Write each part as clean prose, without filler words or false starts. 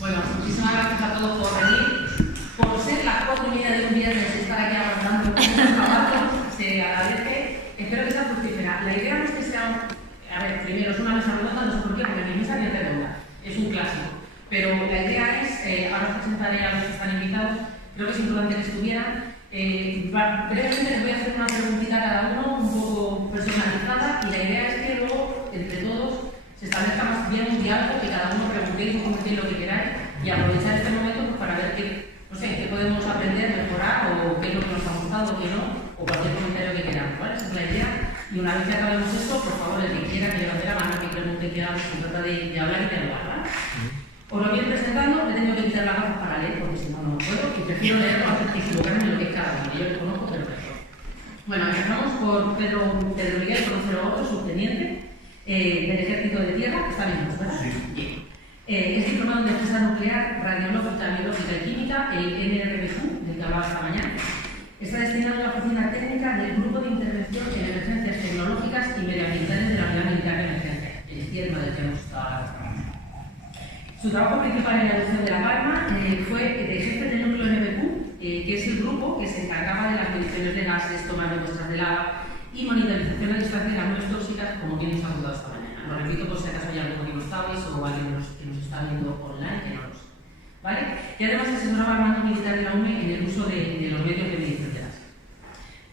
Bueno, muchísimas gracias a todos por venir, por ser las 4:30 de un viernes y estar aquí aguantando el trabajo, se agradece. Espero que sea fructífera. La idea no es que sea, a ver, primero es una mesa redonda, no sé por qué, porque mi mesa ni es redonda, es un clásico. Pero la idea es, ahora os presentaré a los que están invitados, creo que es importante que estuvieran. Brevemente les voy a hacer una preguntita a cada uno, un poco personalizada, y la idea es que luego, entre todos, se establezca más bien un diálogo, que cada uno preguntéis o comentéis lo que queráis, y aprovechar este momento pues, para ver qué, no sé, qué podemos aprender, mejorar, o qué es lo que nos ha gustado, qué no, o cualquier comentario que queramos, ¿vale? Esa es la idea. Y una vez que acabemos esto, por favor, el que quiera que levante la mano, que pregunte, que haga, se trata de hablar y de hablar, ¿vale? Os lo voy presentando, le tengo que quitar las gafas para leer, porque si no, no puedo, y prefiero leerlo antes que equivocarme en lo que es cada uno. Yo lo conozco, pero mejor. Bueno, empezamos por Pedro Miguel, otro subteniente del Ejército de Tierra, que está bien, ¿verdad? Sí. Bien. Es diplomado en defensa nuclear, radiológica, biológica y química, el NRBQ, del que hablaba esta mañana. Está destinado a la oficina técnica del Grupo de Intervención en Emergencias Tecnológicas y Medioambientales de la Unidad Militar de Emergencias, el CIEMA del que hemos estado hablando. Su trabajo principal en la erupción de La Palma fue de jefe del núcleo NBQ, que es el grupo que se encargaba de las mediciones de gases, tomas de muestras de lava y monitorización a distancia de las nubes tóxicas, como bien nos ha contado esta mañana. Lo repito por si acaso hay alguno que no estabais o alguien que nos está viendo online que no lo sabe. ¿Vale? Y además asesoraba al mando militar de la UME en el uso de los medios de medición de gases.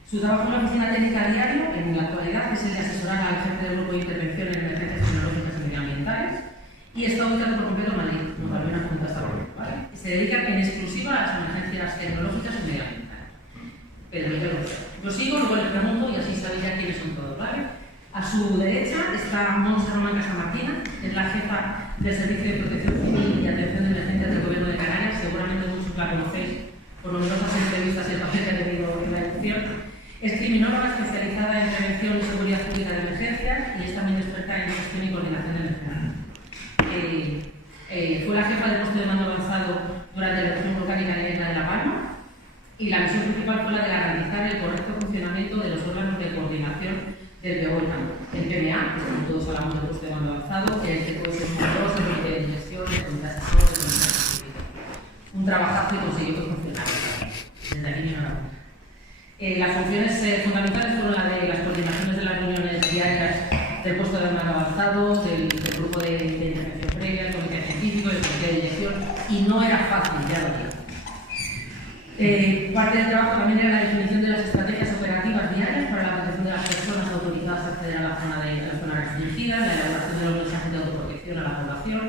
Su trabajo en la oficina técnica a diario, en la actualidad, es el de asesorar al jefe del grupo de intervención en emergencias tecnológicas y medioambientales. Y está ubicado por completo en Madrid, no vale una junta hasta ahora, ¿vale? Se dedica en exclusiva a las emergencias tecnológicas y medioambientales. Pedro Miguel. Yo sigo, luego les pregunto y así sabéis ya quiénes son todos, ¿vale? A su derecha está Montse Román Casamartina, es la jefa del Servicio de Protección Civil y Atención de Emergencias del Gobierno de Canarias. Seguramente muchos la conocéis por numerosas entrevistas y el papel que ha tenido en la elección. Es criminóloga especializada en prevención y seguridad pública de emergencias y es también experta en gestión y coordinación de emergencias. Fue la jefa del puesto de mando avanzado durante la erupción volcánica en la isla de La Palma y la misión principal fue la de garantizar el correcto funcionamiento de los órganos de coordinación del biovolcán, el PMA, que como todos hablamos del puesto de mando avanzado, que es el puede ser monitor, el comité de gestión, el comité asesor, el comité científico. Un trabajazo y consiguió que funcionara. Desde aquí ni enhorabuena. Las funciones fundamentales fueron las de las coordinaciones de las reuniones diarias del puesto de mando avanzado, del grupo de intervención previa, el comité científico, el comité de dirección, y no era fácil, ya lo digo. Parte del trabajo también era la definición de las estrategias operativas diarias para la protección de las personas autorizadas a acceder a la zona restringida, la elaboración de los mensajes de autoprotección a la población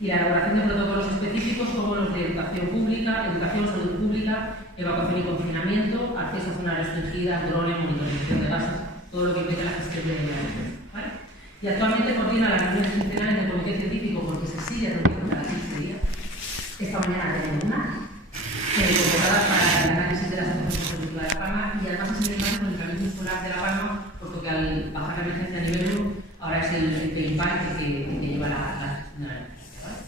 y la elaboración de protocolos específicos como los de educación pública, educación, salud pública, evacuación y confinamiento, acceso a zonas restringidas, drones, monitorización de gases, todo lo que implica la gestión de emergencias. ¿Vale? Y actualmente coordina las reuniones quincenales del comité científico porque se sigue reuniendo cada 15 días. Esta mañana tenemos una convocadas para el análisis de las emergencias políticas de La Palma y además es importante con el mecanismo escolar de La Palma, puesto que al bajar la emergencia a nivel 1, ahora es el PIMPAC que lleva la gestión de la emergencia. ¿Vale?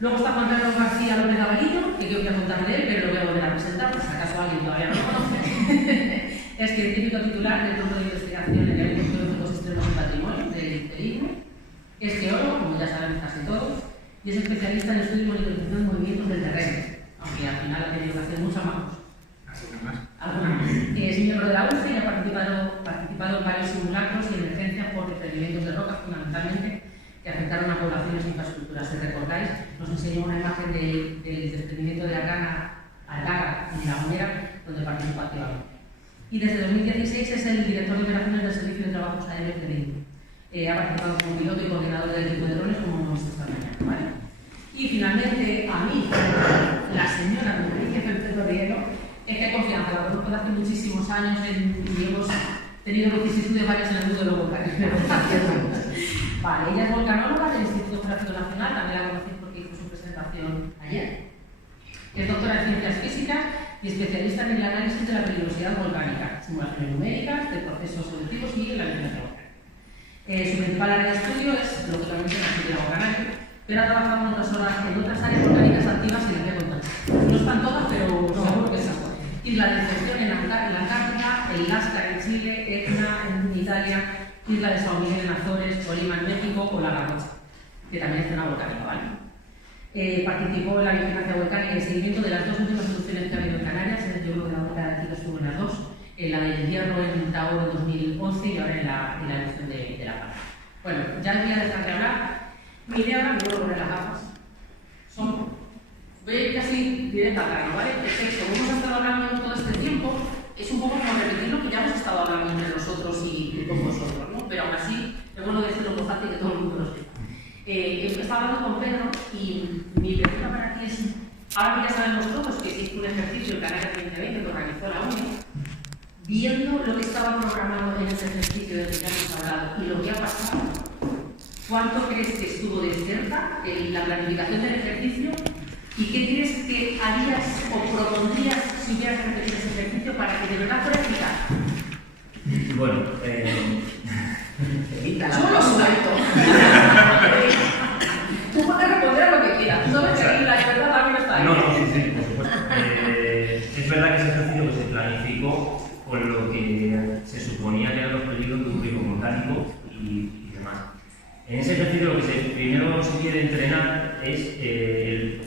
Luego está Juan Carlos García López Gabalillo, que yo voy a contar de él, pero lo voy a volver a presentar, por si acaso alguien todavía no lo conoce. Es científico titular del grupo de investigación en el ecosistemas y patrimonio del INE. Es geólogo, como ya sabemos casi todos, y es especialista en estudio y monitorización de movimientos del terreno, aunque al final ha tenido que hacer muchas más cosas. ¿Alguna más? Es miembro de la UCE y ha participado en varios simulacros y emergencias por desprendimientos de rocas, fundamentalmente, que afectaron a poblaciones e infraestructuras. Si recordáis, nos enseñó una imagen del desprendimiento de la Algaga en La Gomera, donde participó activamente. Y desde 2016 es el director de operaciones del Servicio de Trabajos Aéreos de INE. Ha participado como piloto y coordinador del equipo de drones, como hemos visto esta mañana. ¿Vale? Y finalmente, a mí, la señora Enrique Felpeto Rielo, es que hay confianza, la conozco desde hace muchísimos años y hemos tenido vicisitudes varias en el mundo de los volcanes. Vale, ella es volcanóloga del Instituto Geográfico Nacional, también la conocéis porque hizo su presentación ayer. Es doctora en Ciencias Físicas y especialista en el análisis de la peligrosidad volcánica, simulaciones numéricas, de procesos evolutivos y en la vigilancia volcánica. Su principal área de estudio es, lógicamente, la actividad volcánica, pero ha trabajado en otras áreas volcánicas activas y les voy a contar. No están todas, pero seguro que esas. Isla de Decepción en la Antártida, el Lascar en Chile, Etna en Italia, Isla de São Miguel en Azores, Colima en México o La Garrocha, que también es zona volcánica, ¿vale? Participó en la vigilancia volcánica y el seguimiento de las dos últimas erupciones que ha habido en Canarias. Yo creo que la otra de aquí estuvo en las dos, en la del Hierro en Tauro en 2011 y ahora en la erupción de La Palma. Bueno, ya voy a dejar de hablar. Mi idea ahora, me vuelvo a poner las gafas. Voy a ir casi directa al grano, ¿vale? Perfecto. Como hemos estado hablando todo este tiempo, es un poco como repetir lo que ya hemos estado hablando entre nosotros y con vosotros, ¿no? Pero aún así, es bueno decirlo con fácil y que todo el mundo lo sepa. Estaba hablando con Pedro y mi pregunta para ti es, ahora que ya sabemos todos que existe un ejercicio, el Canarias 2020, que organizó la ONU, viendo lo que estaba programado en ese ejercicio del que ya hemos hablado y lo que ha pasado, ¿cuánto crees que estuvo de cerca en la planificación del ejercicio? ¿Y qué crees que harías o propondrías si hubieras repetido ese ejercicio para que de verdad fuera eficaz? Bueno, yo lo suelto. Tú puedes responder a lo que quieras. Tú sabes que aquí la libertad también está ahí. No, sí, por supuesto. Es verdad que ese ejercicio que se planificó con lo que se suponía que eran los peligros de un pico volcánico y demás. En ese ejercicio lo que primero se quiere entrenar es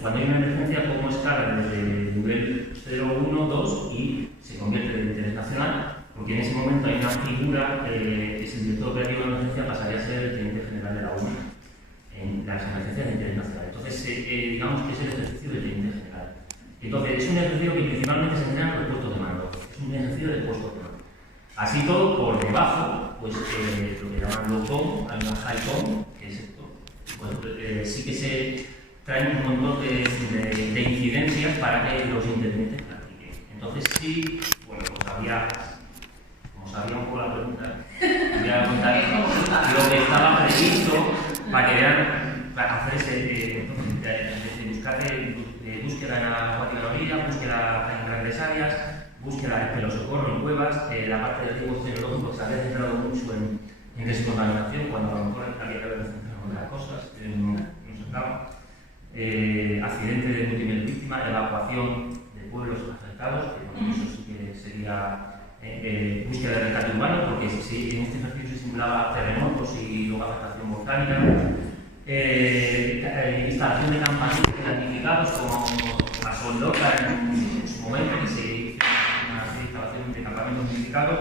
cuando hay una emergencia, cómo escala desde el nivel 0, 1, 2 y se convierte en interés nacional, porque en ese momento hay una figura que es el director operativo de emergencia, pasaría a ser el teniente general de la ONU en las emergencias de interés nacional. Entonces, digamos que es el ejercicio del teniente general. Entonces, es un ejercicio que principalmente se entrena en los puestos de mando, es un ejercicio de puestos de mando. Así todo, por debajo, pues lo que llaman low tom, hay una high tom, que es esto, pues, sí que se traen un montón de incidencias para que los intendentes practiquen. Entonces sí, bueno, pues como sabía un poco la pregunta, voy a contar lo que estaba previsto para que vean, para hacer ese, búsqueda en la acuática de orilla, búsqueda en grandes áreas, búsqueda de pelosocorro en cuevas, la parte del riesgo tecnológico que se había centrado mucho en descontaminación, cuando a lo mejor había que haber concentrado en otras cosas, no se daba. Accidente de múltiples víctimas, evacuación de pueblos afectados, que eso sí que sería búsqueda de rescate urbano, porque si en este ejercicio se simulaba terremotos y luego afectación volcánica, instalación de campamentos identificados como la Soldoca en su momento, que se hizo una instalación de campamentos identificados,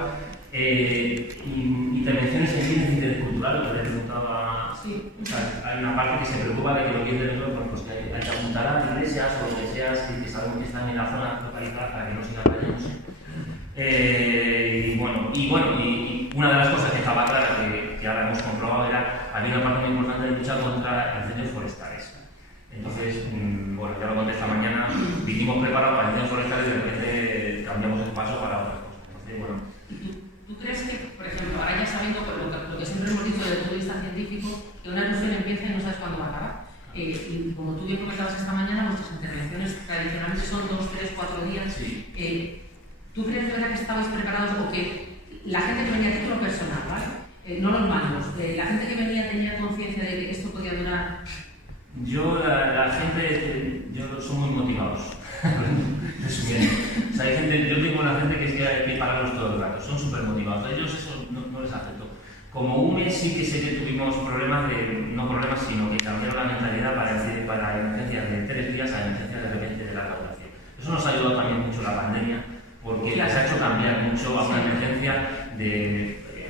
intervenciones en ciencias y interés cultural, que le preguntaba. Sí. O sea, hay una parte que se preocupa de que los bienes de los pues que hay que apuntar a iglesias o iglesias que sabemos que están en la zona localizada para que no sigan dañándose. Y una de las cosas que estaba clara, que ahora hemos comprobado, era había una parte muy importante de lucha contra incendios forestales. Entonces, ya lo conté esta mañana, vinimos preparados para incendios forestales y de repente cambiamos el paso para otras cosas. Entonces, ¿Tú crees que, por ejemplo, ahora ya sabiendo lo que siempre hemos dicho desde el punto de vista científico, que una erupción empieza y no sabes cuándo va a acabar? Y como tú bien comentabas esta mañana, nuestras intervenciones tradicionalmente son 2, 3, 4 días. sí. ¿Tú crees de verdad que estabais preparados o que la gente que venía a título personal, ¿vale? No los mandos, la gente que venía tenía conciencia de que esto podía durar? La gente, son muy motivados. Resumiendo. O sea, yo tengo una gente que es que hay que pararlos todo el rato, son súper motivados. A ellos eso no les afectó. Como UME sí que sé que tuvimos problemas, sino que cambiaron la mentalidad para emergencias de 3 días a emergencias de repente de larga duración. Eso nos ayudó también mucho la pandemia, porque les ha hecho cambiar mucho a una emergencia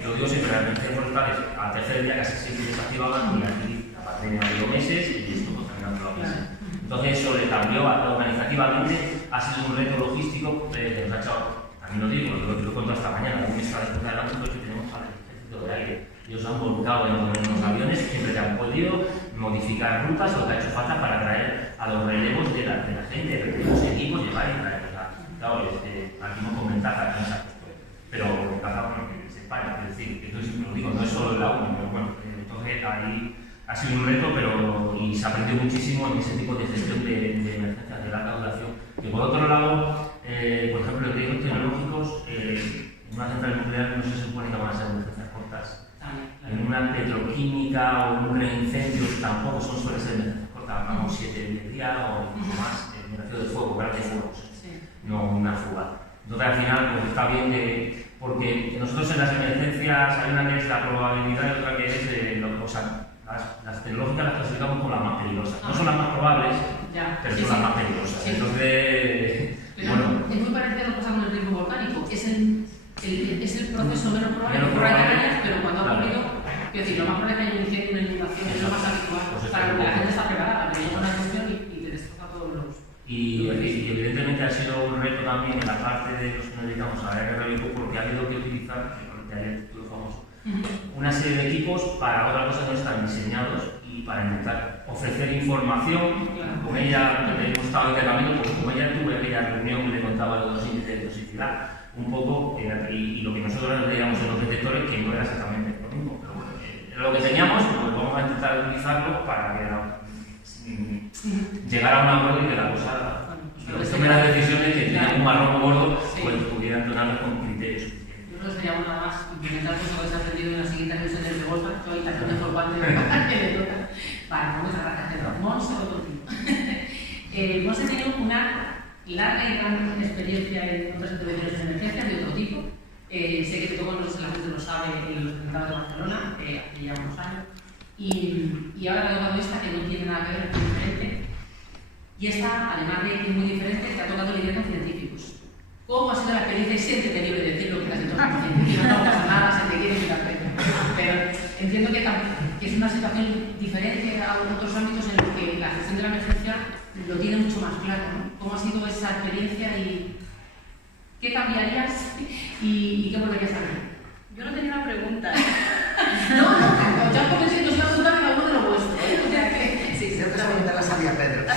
yo digo siempre, las emergencias forestales al tercer día casi siempre desactivaban y aquí la pandemia dio meses y esto contaminando la meses. Entonces eso le cambió organizativamente, ha sido un reto logístico que nos ha echado, a mí lo digo, lo he contado esta mañana, un mes a la después de adelante, pues que tenemos al ejército de aire. Ellos han volcado en los aviones, siempre que han podido modificar rutas, lo que ha hecho falta para traer a los relevos de la gente, de los equipos, llevar y traer. Claro, aquí no con ventaja en esa cuestión, pero cada uno es España, es decir, esto siempre lo digo, no es solo la ONU, pero bueno, entonces ahí ha sido un reto, y se aprendió muchísimo en ese tipo de gestión de emergencias de larga duración. Que por otro lado, por ejemplo, los riesgos tecnológicos, en una central nuclear no se supone que van a ser emergencias cortas. En una petroquímica o en un gran incendio tampoco suelen ser emergencias cortas, vamos 7 días o incluso más, me refiero de fuego, grandes fuegos, no una fuga. Entonces al final pues está bien porque nosotros en las emergencias hay una que es la probabilidad y otra que es la las tecnológicas las clasificamos como las más peligrosas. No son las más probables, pero son las más peligrosas. Sí. Entonces, pero bueno. Es muy parecido a lo que pasa con el riesgo volcánico. Es el proceso menos probable que ocurra en Canarias, pero cuando ha ocurrido, quiero decir, lo más probable es que haya un incendio, una inundación, es lo más habitual. Pues para que la gente está preparada, pero llega una cuestión y te destroza todos los... Y evidentemente ha sido un reto también en la parte de los que nos dedicamos a la guerra biológica, porque ha habido que utilizar, que hay el título famoso, una serie de equipos para otra cosa que no están diseñados y para intentar ofrecer información. Con ella, que hemos estado intercambiando, pues con ella tuve aquella reunión que le contaba de los índices de toxicidad, un poco, y lo que nosotros nos veíamos en los detectores, que no era exactamente lo mismo, pero bueno, era lo que teníamos, pues vamos a intentar utilizarlo para llegar a un acuerdo y que la cosa, que tome las decisiones que tengan un marrón gordo, pues pudieran tomarlas con criterios. Yo creo que sería nada más implementar todo lo que se ha aprendido en las siguientes revisiones de bolsa, que ahorita que mejor parte de que le toca. Vale, vamos a arrancar. Monse o contigo. Monse tiene una larga y gran experiencia en otras intervenciones de emergencia de otro tipo. Sé que te tocó, no sé si la gente lo sabe, en los atentados de Barcelona, hace ya unos años. Y ahora te ha tocado esta que no tiene nada que ver, es diferente. Y esta, además de que es muy diferente, te ha tocado lidiar con científicos. ¿Cómo ha sido la experiencia? Es entendible decirlo, que casi todos son científicos, no pasa nada, se te quiere mirar. Pero entiendo que es una situación diferente a otros ámbitos en los que la gestión de la emergencia lo tiene mucho más claro, ¿no? ¿Cómo ha sido esa experiencia y qué cambiarías y qué volverías a hacer? Yo no tenía una pregunta. No, ya comencé, yo os voy a preguntar en alguno de los vuestros. Sí, Esa pregunta la sabía Pedro. Es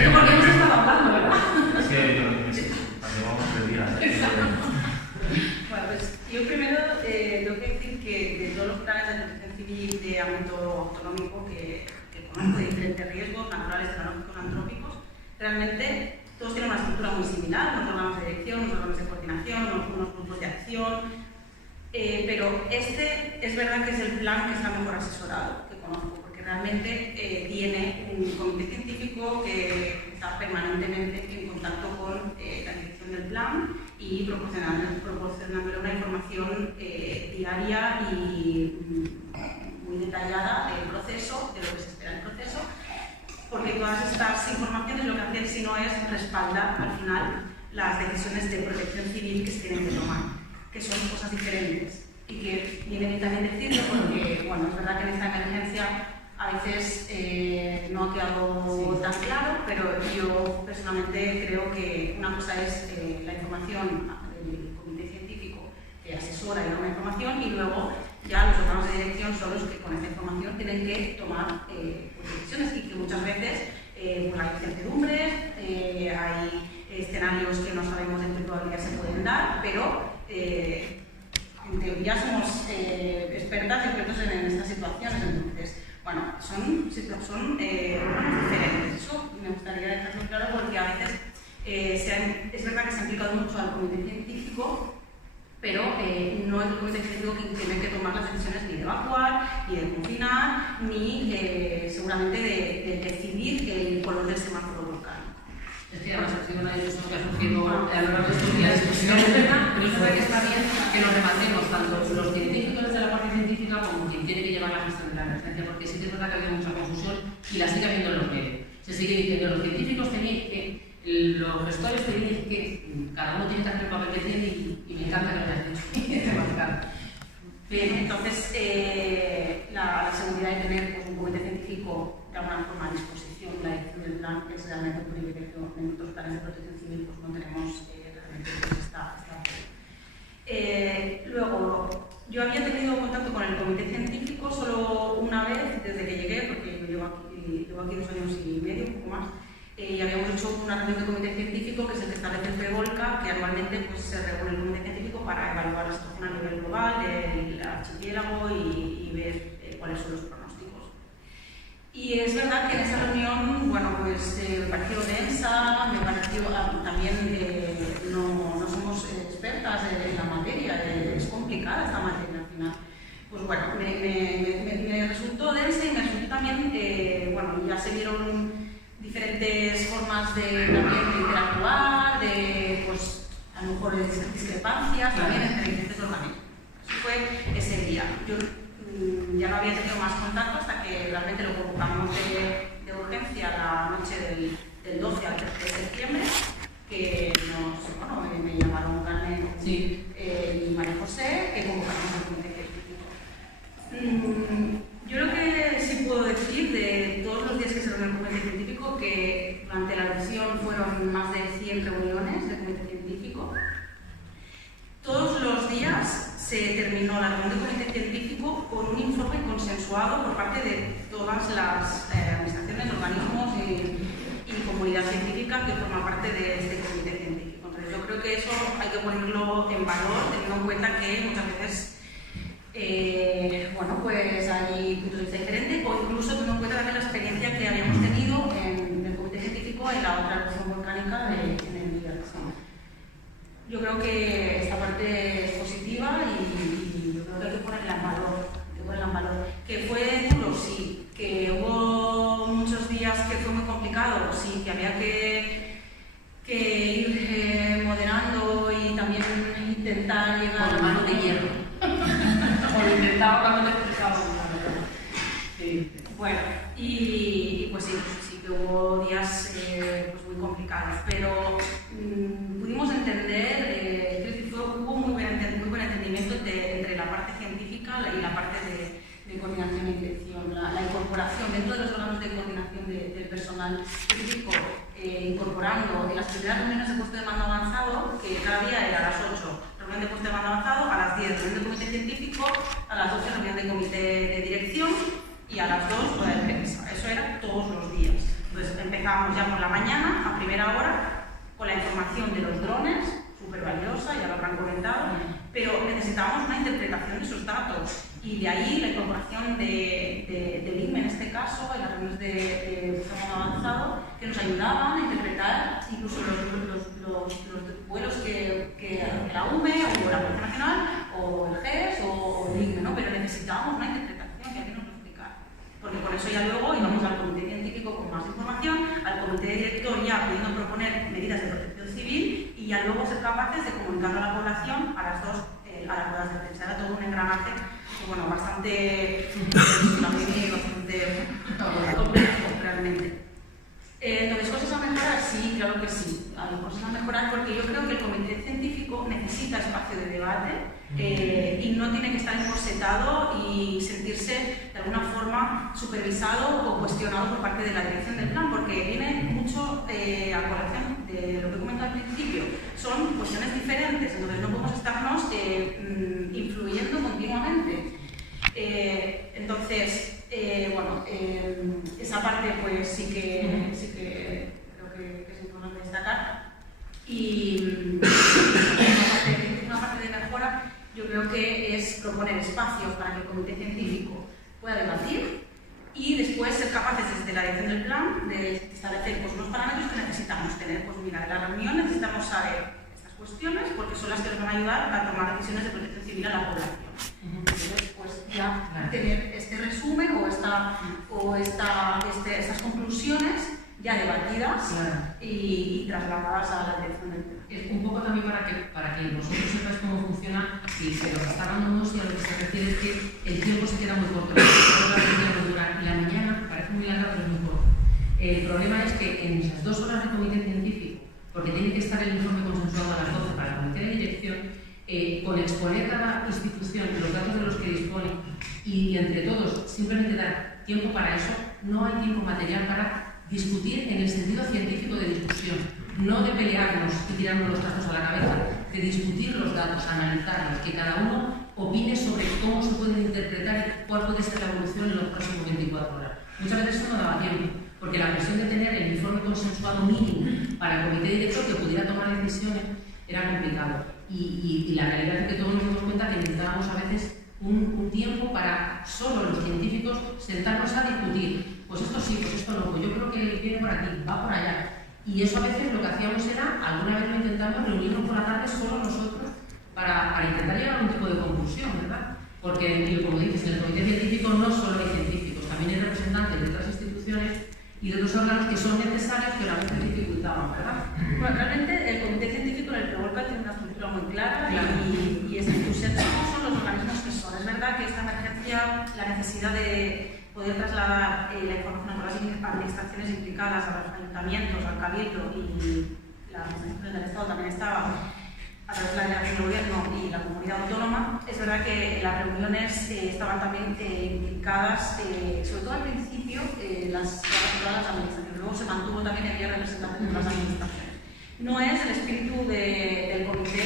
que porque hemos estado hablando, ¿verdad? Es que vamos a pedir Bueno, pues yo primero tengo que decir que de todos los planes de protección civil de ámbito autonómico que conozco, de diferentes riesgos naturales, tecnológicos, antrópicos, realmente todos tienen una estructura muy similar, unos órganos de dirección, unos órganos de coordinación, unos grupos de acción, pero este es verdad que es el plan que está mejor asesorado, que conozco, porque realmente tiene un comité científico que está permanentemente en contacto con la dirección del plan y proporcionándole una información diaria y muy detallada del proceso, de lo que se espera del proceso, porque todas estas informaciones lo que hacen si no es respaldar al final las decisiones de protección civil que se tienen que tomar, que son cosas diferentes y que viene bien también decirlo porque, bueno, es verdad que en esta emergencia a veces no ha quedado tan claro, pero yo personalmente creo que una cosa es la información del comité científico que asesora y da una información y luego ya los órganos de dirección son los que con esta información tienen que tomar decisiones y que muchas veces pues hay incertidumbres, hay escenarios que no sabemos de qué probabilidad se pueden dar, pero en teoría somos expertos en estas situaciones, entonces, bueno, son diferentes. Eso me gustaría dejarlo claro porque a veces es verdad que se ha implicado mucho al comité científico, pero no es el comité científico quien tiene que tomar las decisiones ni de evacuar, ni de confinar, ni seguramente de decidir el color del semáforo volcánico. Es que además ha sido una discusión que ha surgido a lo largo de estos días, discusión es verdad, pero es verdad que está bien que nos rematemos tanto los científicos desde la parte científica como quien tiene que llevar la gestión de la emergencia, porque sí que es verdad que ha habido mucha confusión y la sigue habiendo en los medios. Se sigue diciendo los científicos tenéis que, los gestores tenéis que, cada uno tiene que hacer el papel que tiene y me encanta que lo hayas dicho. Bien, entonces la seguridad de tener pues, un comité científico de alguna forma a disposición, la dirección del plan, que es realmente un privilegio en otros planes de protección civil, pues no tenemos realmente esta luego, yo había tenido contacto con el comité científico solo una vez desde que llegué, porque yo llevo aquí 2 años y medio, un poco más, y habíamos hecho una reunión de comité científico que es el que establece el PEVOLCA, que anualmente pues, se reúne el comité científico para evaluar la situación a nivel global del archipiélago y ver cuáles son los pronósticos. Y es verdad que en esa reunión, bueno, pues me pareció densa, me pareció también no somos expertas en la materia, es complicada esta materia al final. Pues bueno, me resultó densa y me resultó también, bueno, ya se vieron diferentes formas de interactuar, de pues a lo mejor discrepancias también entre diferentes organismos. Eso fue ese día. Yo ya no había tenido más contacto hasta que realmente lo convocamos de urgencia la noche del 12 al 13 de septiembre, que me llamaron Carmen y María José, que convocamos al comité científico. Yo lo que sí puedo decir de todos los días que se reunió el comité científico, que durante la elección fueron más de 100 reuniones del comité científico. Todos los días se terminó la reunión del comité científico con un informe consensuado por parte de todas las administraciones, organismos y comunidad científica que forman parte de este comité científico. Entonces yo creo que eso hay que ponerlo en valor, teniendo en cuenta que muchas veces pues hay puntos de vista diferentes, o incluso teniendo en cuenta también la experiencia que habíamos tenido en el comité científico en la otra erupción volcánica en el Villar. Yo creo que esta parte es positiva y yo creo que hay que ponerla en valor. Que fue duro, sí. Que hubo muchos días que fue muy complicado, sí. Que había que ir moderando y también intentar llegar con mano de hierro. O lo intentaba cuando te explicaba. Sí. Bueno, y pues sí que hubo días pues muy complicados, pero pudimos entender, hubo muy buen entendimiento entre la parte científica y la parte de coordinación y dirección, la incorporación dentro de los órganos de coordinación del personal científico, incorporando en las primeras reuniones de puesto de mando avanzado, que cada día era a las 8, reunión de puesto de mando avanzado, a las 10 reunión de comité científico, a las 12 reunión de comité de dirección y a las 2 rueda de prensa. Eso era todos los días. Entonces empezamos ya por la mañana, a primera hora, con la información de los drones, súper valiosa, ya lo habrán comentado, pero necesitábamos una interpretación de esos datos y de ahí la incorporación del INME en este caso, en las reuniones de programa avanzado, que nos ayudaban a interpretar incluso los vuelos que la UME o la Policía Nacional o el GES o el INME, ¿no? Pero necesitábamos una interpretación que alguien nos lo explicara, porque con eso ya luego íbamos al comité científico con más información, al comité director ya pudiendo proponer medidas de protección civil y ya luego ser capaces de comunicarlo a la población a las 2 a las ruedas de prensa. Era todo un engranaje bastante complejo realmente. Entonces, ¿cosas a mejorar? Sí, claro que sí. Hay cosas a mejorar porque yo creo que el comité científico necesita espacio de debate y no tiene que estar encorsetado y sentirse de alguna forma supervisado o cuestionado por parte de la dirección del plan, porque viene mucho a colación de lo que he comentado al principio. Son cuestiones diferentes, entonces no podemos estarnos influyendo continuamente. Esa parte pues sí que creo que es importante destacar. Y una parte de mejora yo creo que es proponer espacios para que el comité científico pueda debatir y después ser capaces desde la dirección del plan de establecer unos parámetros que necesitamos tener. Pues mira, en la reunión necesitamos saber estas cuestiones porque son las que nos van a ayudar a tomar decisiones de protección civil a la población. Entonces, pues ya tener este resumen o estas conclusiones ya debatidas y trasladadas a la dirección del plan. Un poco también para que vosotros sepáis cómo funciona y se lo que está dándonos y a lo que se refiere es que el tiempo se queda muy corto. La mañana parece muy larga, pero es muy corto. El problema es que en esas 2 horas de comité científico, porque tiene que estar el informe consensuado a las 12 para el comité de dirección, con exponer cada institución los datos de los que dispone y entre todos simplemente dar tiempo para eso, no hay tiempo material para discutir en el sentido científico de discusión, no de pelearnos y tirarnos los trastos a la cabeza, de discutir los datos, analizarlos, que cada uno opine sobre cómo se pueden interpretar y cuál puede ser la evolución en los próximos 24 horas. Muchas veces eso no daba tiempo, porque la presión de tener el informe consensuado mínimo para el comité director que pudiera tomar decisiones era complicado. Y la realidad es que todos nos dimos cuenta que necesitábamos a veces un tiempo para solo los científicos sentarnos a discutir. Pues esto sí, pues esto no, pues yo creo que viene por aquí, va por allá. Y eso a veces lo que hacíamos era, alguna vez lo intentamos, reunirnos por la tarde solo nosotros para intentar llegar a algún tipo de conclusión, ¿verdad? Porque, como dices, en el comité científico no solo hay científicos, también hay representantes de otras instituciones y de otros órganos que son necesarios que a veces dificultaban, ¿verdad? Bueno, realmente el comité científico en el Prevolca tiene una estructura muy clara y es que tus son los organismos que son. Es verdad que esta emergencia emergencia, la necesidad de poder trasladar la información a todas las administraciones implicadas, a los ayuntamientos, al cabildo y la administración del Estado también estaba a través de la delegación de gobierno y la comunidad autónoma. Es verdad que las reuniones estaban también implicadas, sobre todo al principio, todas las administraciones. Luego se mantuvo también el representante de las administraciones. No es el espíritu del comité.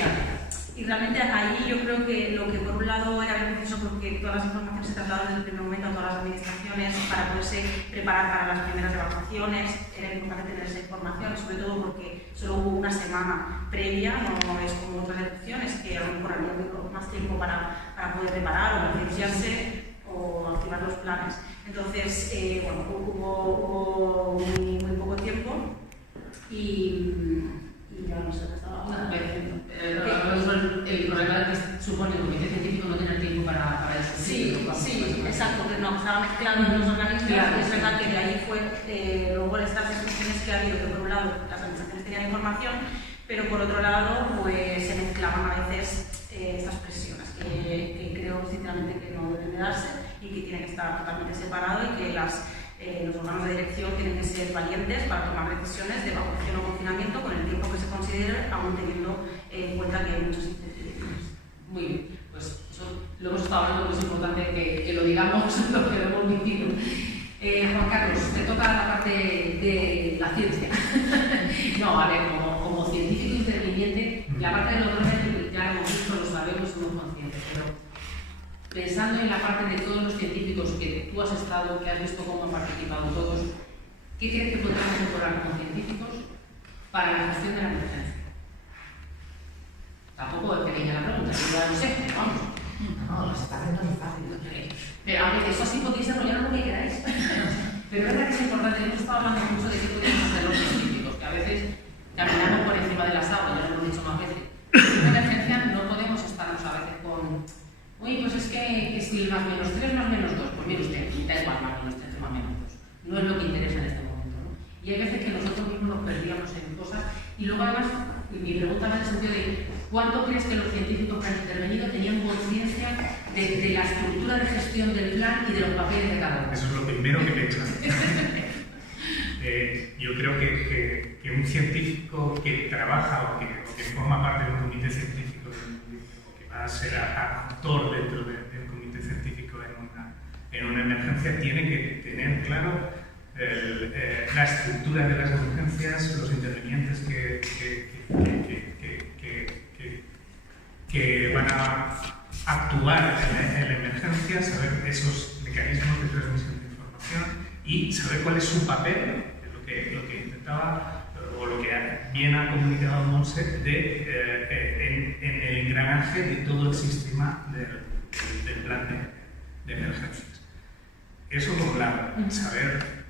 Y realmente ahí yo creo que lo que por un lado era beneficioso porque todas las informaciones se trasladaban desde el primer momento a todas las administraciones para poderse preparar para las primeras evacuaciones. Era importante tener esa información, sobre todo porque solo hubo una semana previa, no es como otras elecciones que a lo mejor había más tiempo para poder preparar o beneficiarse o activar los planes. Entonces, bueno, hubo muy poco tiempo y ya no sé qué estaba hablando. El problema que supone el comité científico no tener tiempo para discutir. Sí, exacto, que no, estaba mezclando los organismos. Claro. Y es verdad que de ahí fue luego estas discusiones que ha habido, que por un lado las administraciones tenían información, pero por otro lado pues se mezclaban a veces estas presiones que creo sinceramente que no deben de darse y que tienen que estar totalmente separados y que los órganos de dirección tienen que ser valientes para tomar decisiones de evacuación o confinamiento con el tiempo que se considere, aún teniendo en cuenta que hay muchos incertidumbres. Muy bien, pues eso lo hemos estado hablando, que es importante que lo digamos, lo que lo hemos vivido. Juan Carlos, te toca la parte de la ciencia. No, a ver, como científico interviniente, la parte de los drones ya lo hemos visto, lo sabemos, somos conscientes, pero pensando en la parte de todos los científicos que tú has estado, que has visto cómo han participado todos, ¿qué crees que podríamos mejorar como científicos para la gestión de la emergencia? Tampoco es pequeña la pregunta, yo ya lo sé, pero vamos. No, las está haciendo muy fácil. Pero aunque eso así podéis desarrollar lo que queráis. Pero es verdad que es importante, hemos estado hablando mucho de qué podemos hacer los científicos, que a veces caminamos por encima de las aguas, ya lo hemos dicho más veces. En una emergencia no podemos estarnos a veces con uy, pues es que si el más menos 3 más menos 2, pues mire usted, da igual más menos 3 más menos 2. No es lo que interesa en este momento, ¿no? Y hay veces que nosotros mismos nos perdíamos en cosas. Y luego además, mi pregunta va en el sentido de ¿cuánto crees que los científicos que han intervenido tenían conciencia de la estructura de gestión del plan y de los papeles de cada uno? Eso es lo primero que pienso. Yo creo que un científico que trabaja o que forma parte de un comité científico o que va a ser actor dentro del comité científico en una emergencia tiene que tener claro la estructura de las emergencias, los intervinientes que van a actuar en la emergencia, saber esos mecanismos de transmisión de información y saber cuál es su papel, que es lo que intentaba o lo que bien ha comunicado Montse en el engranaje de todo el sistema del plan de emergencias. Eso por un lado,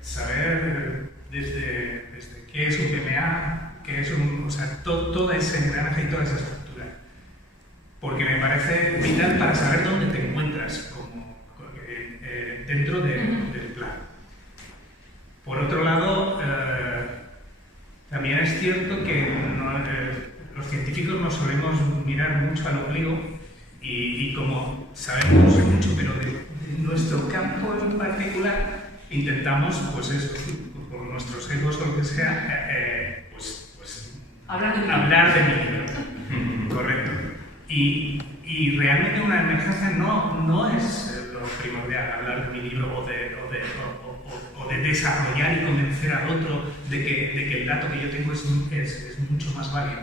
saber desde qué es un PMA, qué es todo ese engranaje y toda esa estructura. Porque me parece vital para saber dónde te encuentras dentro del plan. Por otro lado, también es cierto que los científicos nos solemos mirar mucho al ombligo y como sabemos mucho, pero de nuestro campo en particular, intentamos, pues eso, por nuestros egos o lo que sea, hablar de mi libro. Correcto. Y realmente una emergencia no es lo primordial, hablar de mi libro o de desarrollar y convencer al otro de que el dato que yo tengo es mucho más válido.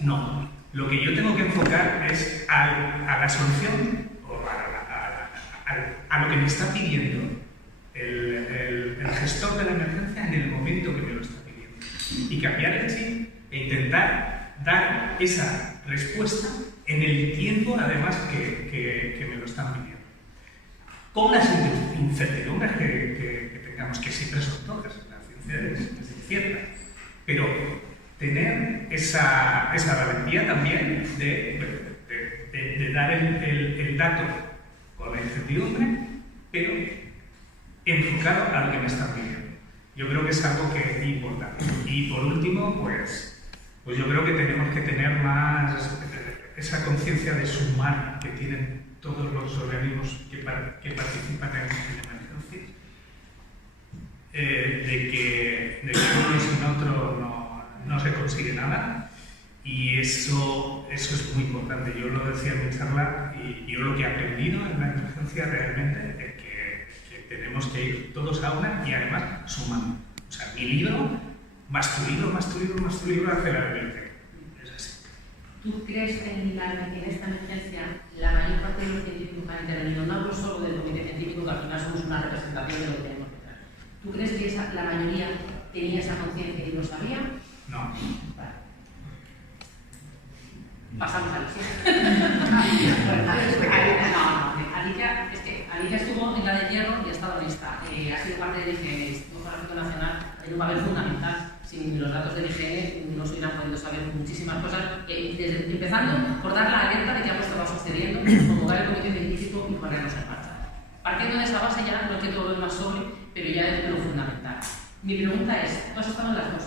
No. Lo que yo tengo que enfocar es a la solución o a lo que me está pidiendo el gestor de la emergencia en el momento que me lo está pidiendo. Y cambiar el chip e intentar dar esa respuesta en el tiempo, además, que me lo están pidiendo. Con las incertidumbres que tengamos, que siempre son todas, la ciencia es incierta, pero tener esa valentía también de dar el dato con la incertidumbre, pero enfocado a lo que me están pidiendo. Yo creo que es algo que es importante. Y por último, pues yo creo que tenemos que tener más esa conciencia de sumar que tienen todos los organismos que participan en emergencias, de que uno sin otro no se consigue nada, y eso es muy importante. Yo lo decía en mi charla, y yo lo que he aprendido en la emergencia realmente es que tenemos que ir todos a una y además sumando. O sea, mi libro, más tu libro, más tu libro, más tu libro, hace la biblioteca. Es así. ¿Tú crees que en esta emergencia la mayor parte de los científicos que han intervenido, no hablo solo del comité científico, que al final somos una representación de lo que tenemos que hacer? ¿Tú crees que la mayoría tenía esa conciencia y lo sabía? No. Vale. Pasamos a la siguiente. Alicia, es que Alicia estuvo en la de Hierro y ha estado en esta. Ha sido parte del IGN, como Ejército Nacional, en un papel fundamental. Sin los datos del IGN no se hubieran podido saber muchísimas cosas, empezando por dar la alerta de que algo estaba sucediendo, convocar el comité científico y ponernos en marcha. Partiendo de esa base ya, no es que todo lo demás sobre, pero ya es lo fundamental. Mi pregunta es, tú has estado en las dos.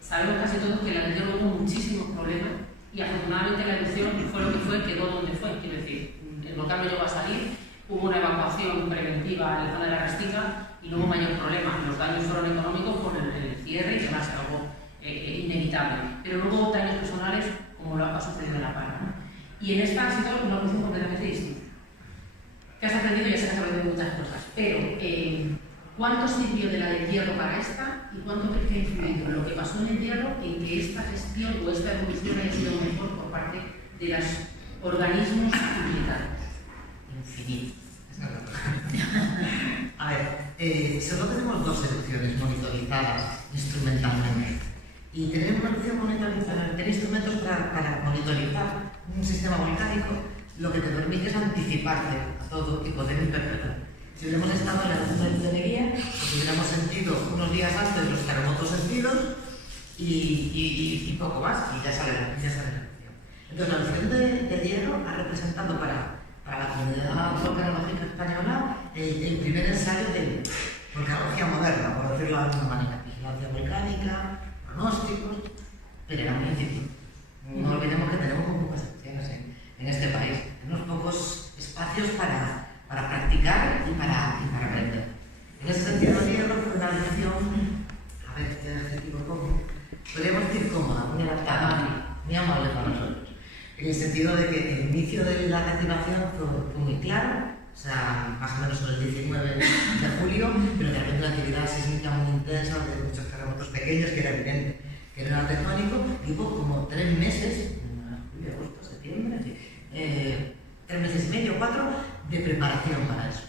Sabemos casi todos que la erupción hubo muchísimos problemas y afortunadamente la erupción fue lo que fue, quedó donde fue. Quiero decir, el volcán no llegó a salir, hubo una evacuación preventiva en la zona de la Rastica y no hubo mayor problema. Los daños fueron económicos por el cierre y demás, algo inevitable. Pero no hubo daños personales como lo ha sucedido en La Palma, ¿no? Y en esta ha sido una cuestión completamente distinta. ¿Qué has aprendido? Ya sé que has aprendido muchas cosas, pero ¿cuánto sirvió de la del Hierro para esta y cuánto crees que ha influido lo que pasó en el Hierro en que esta gestión o esta evolución haya sido mejor por parte de los organismos militares? Infinito. A ver, solo tenemos dos erupciones monitorizadas instrumentalmente. Y tener una erupción monitorizada, tener instrumentos para monitorizar un sistema volcánico, lo que te permite es anticiparte a todo y poder interpretar. Si hubiéramos estado en la erupción de Leguía, pues hubiéramos sentido unos días antes los terremotos sentidos y poco más, y ya sale la erupción. Entonces, la erupción de Hierro ha representado para la comunidad volcanológica española el primer ensayo de volcanología moderna, por decirlo de alguna manera. Vigilancia volcánica, pronósticos, pero era muy difícil. No olvidemos que tenemos muy pocas opciones en este país, unos pocos espacios para practicar y para aprender. En ese sentido, el Hierro fue una lección, a ver qué adjetivo pongo, podríamos decir cómoda, muy adaptada, muy amable para nosotros. En el sentido de que el inicio de la reactivación fue muy claro, o sea, más o menos en el 19 de julio, pero de repente la actividad sísmica muy intensa, de muchos terremotos pequeños, que era evidente que no era tectónico, y hubo como 3 meses, julio, agosto, septiembre, 3 meses y medio, 4, de preparación para eso.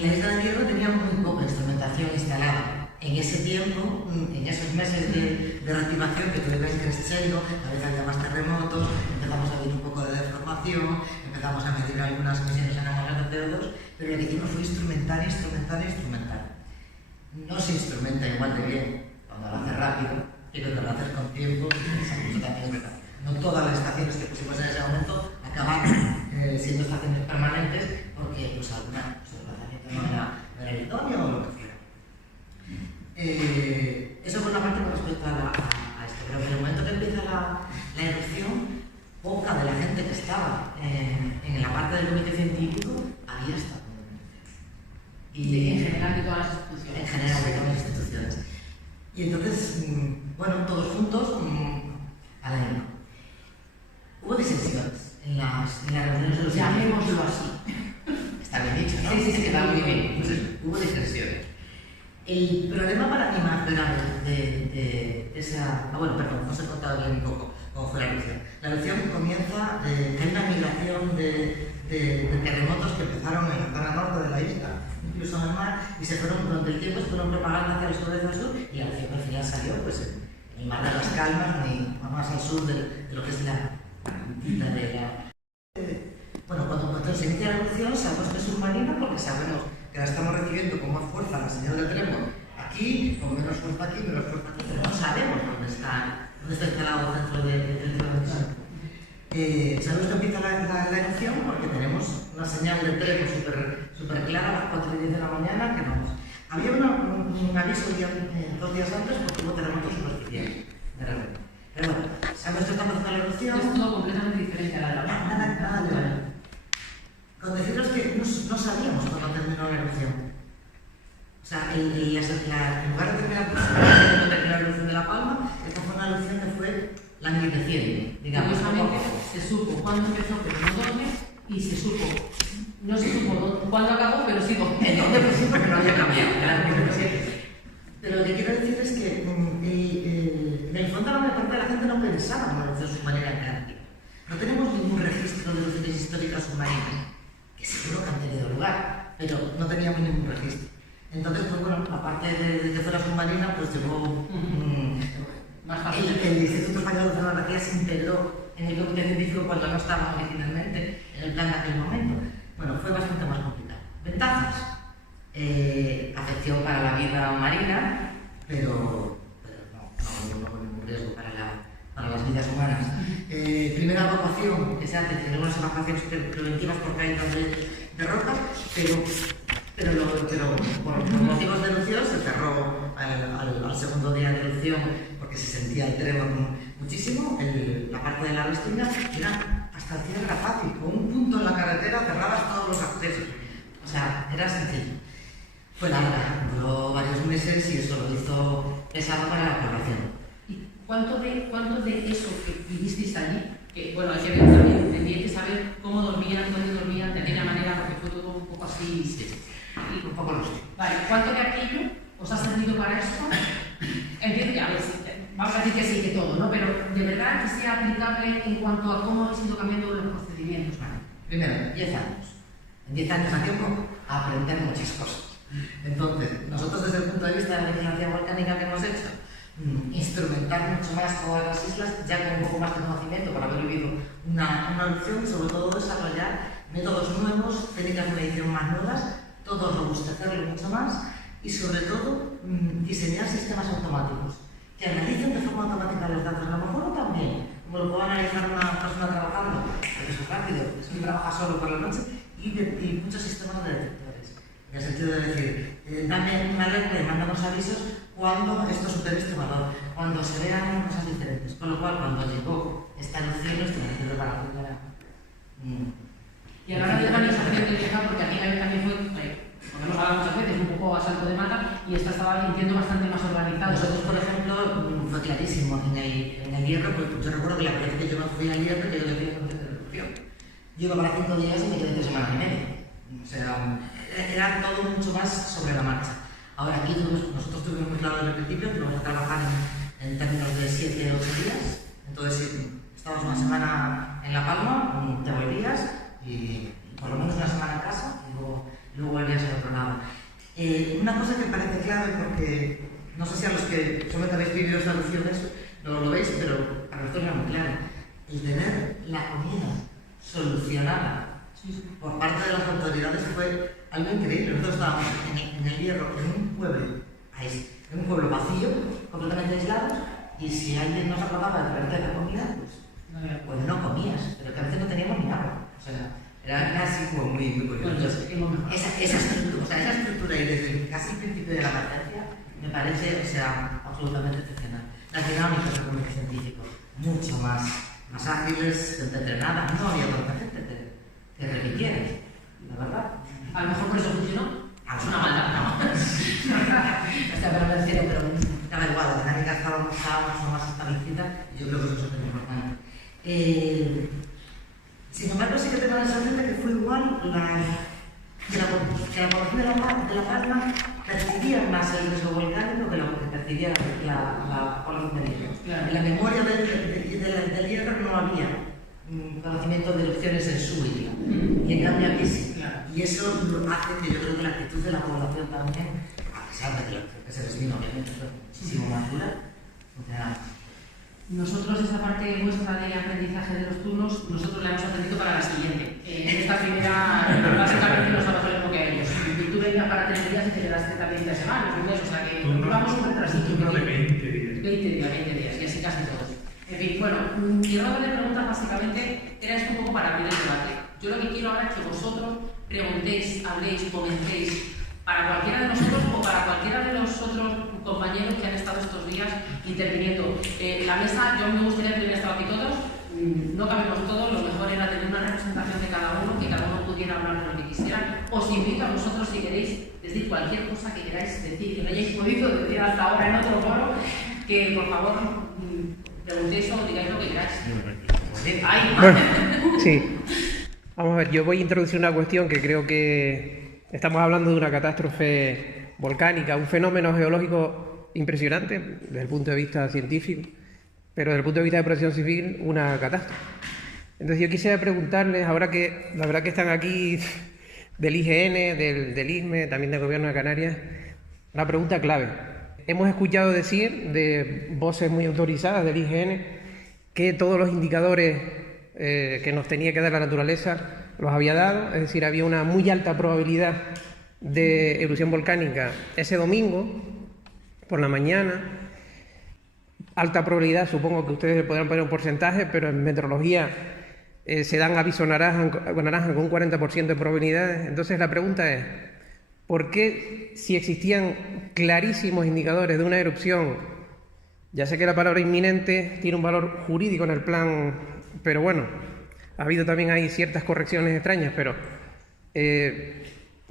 La isla de Hierro tenía muy poca instrumentación instalada. En ese tiempo, en esos meses de reactivación que tuvimos crescendo, cada vez había más terremotos, empezamos a ver un poco de deformación, empezamos a medir algunas emisiones anormales de CO2, pero lo que hicimos fue instrumentar. No se instrumenta igual de bien cuando lo haces rápido y cuando lo haces con tiempo, es verdad. No todas las estaciones que pusimos en ese momento acabaron siendo estaciones permanentes porque pues, alguna desplazamiento no era el idóneo o lo que fuera. Eso por una parte con respecto a esto, pero en el momento que empieza la erupción, poca de la gente que estaba en la parte del comité científico había estado. Y en general de todas las instituciones. En general de todas las instituciones. Y entonces, bueno, todos juntos al año. Hubo disensiones en las reuniones de los llamémoslo así. Está bien dicho, ¿no? Sí, queda muy bien. Entonces, hubo disensiones. El problema para mí más grave de esa... bueno, perdón, os he contado bien un poco cómo fue la erupción. La erupción comienza, hay una migración de terremotos que empezaron en la zona norte de la isla, incluso en el mar, y se fueron, durante el tiempo, se fueron propagando hacia el sur y hacia el sur, y la erupción al final salió pues, en el mar de las Calmas, más al sur de lo que es la isla de la... Bueno, cuando se inicia la erupción sabemos que es submarina porque sabemos que la estamos recibiendo con más fuerza la señal que tenemos aquí, con menos fuerza aquí, menos fuerza aquí, pero no sabemos dónde está instalado dentro del océano. Sabemos que empieza la erupción porque tenemos una señal de trepo súper clara a las 4:10 de la mañana que nos... Había un aviso 2 días antes porque hubo terremotos superficiales, de repente. Pero bueno, sabemos que estamos haciendo la erupción. Es todo completamente diferente a la de la palma. Nada que ver. Con deciros que no sabíamos cuándo terminó la erupción. O sea, en lugar de terminar la erupción de La Palma, esta fue una erupción que fue la creciente, digamos. Curiosamente, se supo cuándo empezó, pero no dónde, y se supo, no se supo cuándo acabó, pero sí dónde. El dónde pues sí, porque no había cambiado. Pero lo que quiero decir es que en el fondo la mayor parte de la gente no pensaba en la erupción submarina en Canarias. No tenemos ningún registro de erupciones históricas submarinas, que seguro que han tenido lugar, pero no teníamos ningún registro. Entonces, pues bueno, aparte de que fuera submarina, pues llegó... Más fácil. El Instituto Español de Oceanografía se integró en el comité científico cuando no estaba originalmente en el plan de aquel momento. Bueno, fue bastante más complicado. Ventajas. Afección para la vida marina, pero no con ningún riesgo para las vidas humanas. Primera evacuación que se hace, tenemos unas evacuaciones preventivas por caídas de rocas, pero por motivos de erupción se cerró al segundo día de erupción porque se sentía el tremor muchísimo. La parte de la Lestina era hasta tierra fácil, con un punto en la carretera cerradas todos los accesos. O sea, era sencillo. Fue larga, duró varios meses y eso lo hizo pesado para la población. ¿Y cuánto de eso que vivisteis allí? Que bueno, hay que ver también, tendría que saber cómo dormían, dónde dormían, de aquella manera, porque fue todo un poco así. Sí. Y un poco lúcido. Vale, ¿cuánto de aquello os ha servido para esto? Entiendo que, a ver, vamos a decir que sí, que todo, ¿no? Pero de verdad que sea aplicable en cuanto a cómo han ido cambiando los procedimientos. Vale. Primero, 10 años. En 10 años a tiempo aprender muchas cosas. Entonces, nosotros desde el punto de vista de la vigilancia volcánica que hemos hecho, instrumentar mucho más todas las islas, ya con un poco más de conocimiento para haber vivido una erupción y sobre todo desarrollar métodos nuevos, técnicas de medición más nuevas, todo robustecerlo mucho más y sobre todo diseñar sistemas automáticos que analicen de forma automática los datos. A lo mejor no también, como lo puede analizar una persona trabajando, porque es rápido, es que trabaja solo por la noche y muchos sistemas de detectores. En el sentido de decir, dame una alerta y manda unos avisos cuando esto supere este valor, cuando se vean cosas diferentes. Con lo cual, cuando llegó esta erupción, nuestra preparación era... Y a la hora de organización de viajar, porque aquí también fue, porque hemos hablado muchas veces, un poco a salto de mata, y esta estaba, entiendo, bastante más organizada. Nosotros, por ejemplo, fue clarísimo, en el Hierro, pues yo recuerdo que la primera vez que yo me fui al Hierro, que yo le fui con erupción. Yo iba para 5 días y me quedé 3 semanas y media. O sea, era todo mucho más sobre la marcha. Ahora aquí nosotros tuvimos muy claro desde el principio que vamos a trabajar en términos de 7 o 8 días. Entonces, estábamos una semana en La Palma, te volvías y por lo menos una semana en casa y luego volvías al otro lado. Una cosa que parece clave, porque no sé si a los que solamente habéis vivido esta erupción no lo veis, pero para nosotros era muy claro. El tener la comida solucionada por parte de las autoridades fue algo increíble. Nosotros estábamos en el Hierro, en un pueblo vacío, completamente aislado, y si alguien nos acordaba de traerte la comida, pues no comías, pero que a veces no teníamos ni agua. O sea, era casi como muy curioso. Esa estructura y desde casi el principio de la emergencia me parece, o sea, absolutamente excepcional. Las dinámicas del comité científico, mucho más ágiles, gente entrenada, no había tanta gente que repitiera, la verdad. A lo mejor por eso funcionó. Es una maldad, ¿no? O sea, pero me refiero, pero daba igual, la dinámica estaba mucho más establecida y yo creo que eso es súper importante. Sin embargo, sí que tengo la sensación de que fue igual que la población de La Palma percibía más el riesgo volcánico que lo que percibía la población de Hierro. Claro. En la memoria del Hierro no había conocimiento de erupciones en su isla, y en cambio aquí sí. Claro. Y eso hace que yo creo que la actitud de la población también, a pesar de que se les vino obviamente muchísimo más dura, funcionaba. Nosotros esa parte vuestra de aprendizaje de los turnos, nosotros la hemos aprendido para la siguiente. En esta primera, básicamente nos ha pasado lo mismo que a ellos. Tú venías para 3 días y te quedaste también 3 semanas, ¿no? O sea que vamos un retrasito. Un turno de 20 días. 20 días, y así casi todos. En fin, bueno, mi ronda de preguntas básicamente era esto un poco para abrir el debate. Yo lo que quiero ahora es que vosotros preguntéis, habléis, comentéis para cualquiera de nosotros o para cualquiera de los otros compañeros que han estado estos días interviniendo. La mesa, yo me gustaría que hubieran estado aquí todos, no cabemos todos, lo mejor era tener una representación de cada uno, que cada uno pudiera hablar de lo que quisiera. Os invito a vosotros, si queréis decir cualquier cosa que queráis decir, que no hayáis podido decir hasta ahora en otro foro, que por favor preguntéis o digáis lo que queráis. Bueno, sí. Vamos a ver, yo voy a introducir una cuestión que creo que estamos hablando de una catástrofe volcánica, un fenómeno geológico impresionante desde el punto de vista científico, pero desde el punto de vista de protección civil, una catástrofe. Entonces yo quisiera preguntarles, ahora que la verdad que están aquí del IGN, del ISME, también del Gobierno de Canarias, una pregunta clave. Hemos escuchado decir de voces muy autorizadas del IGN que todos los indicadores que nos tenía que dar la naturaleza los había dado, es decir, había una muy alta probabilidad de erupción volcánica ese domingo por la mañana. Alta probabilidad, supongo que ustedes le podrán poner un porcentaje, pero en meteorología se dan aviso naranja con un 40% de probabilidades. Entonces la pregunta es, ¿por qué si existían clarísimos indicadores de una erupción, ya sé que la palabra inminente tiene un valor jurídico en el plan, pero bueno, ha habido también ahí ciertas correcciones extrañas, pero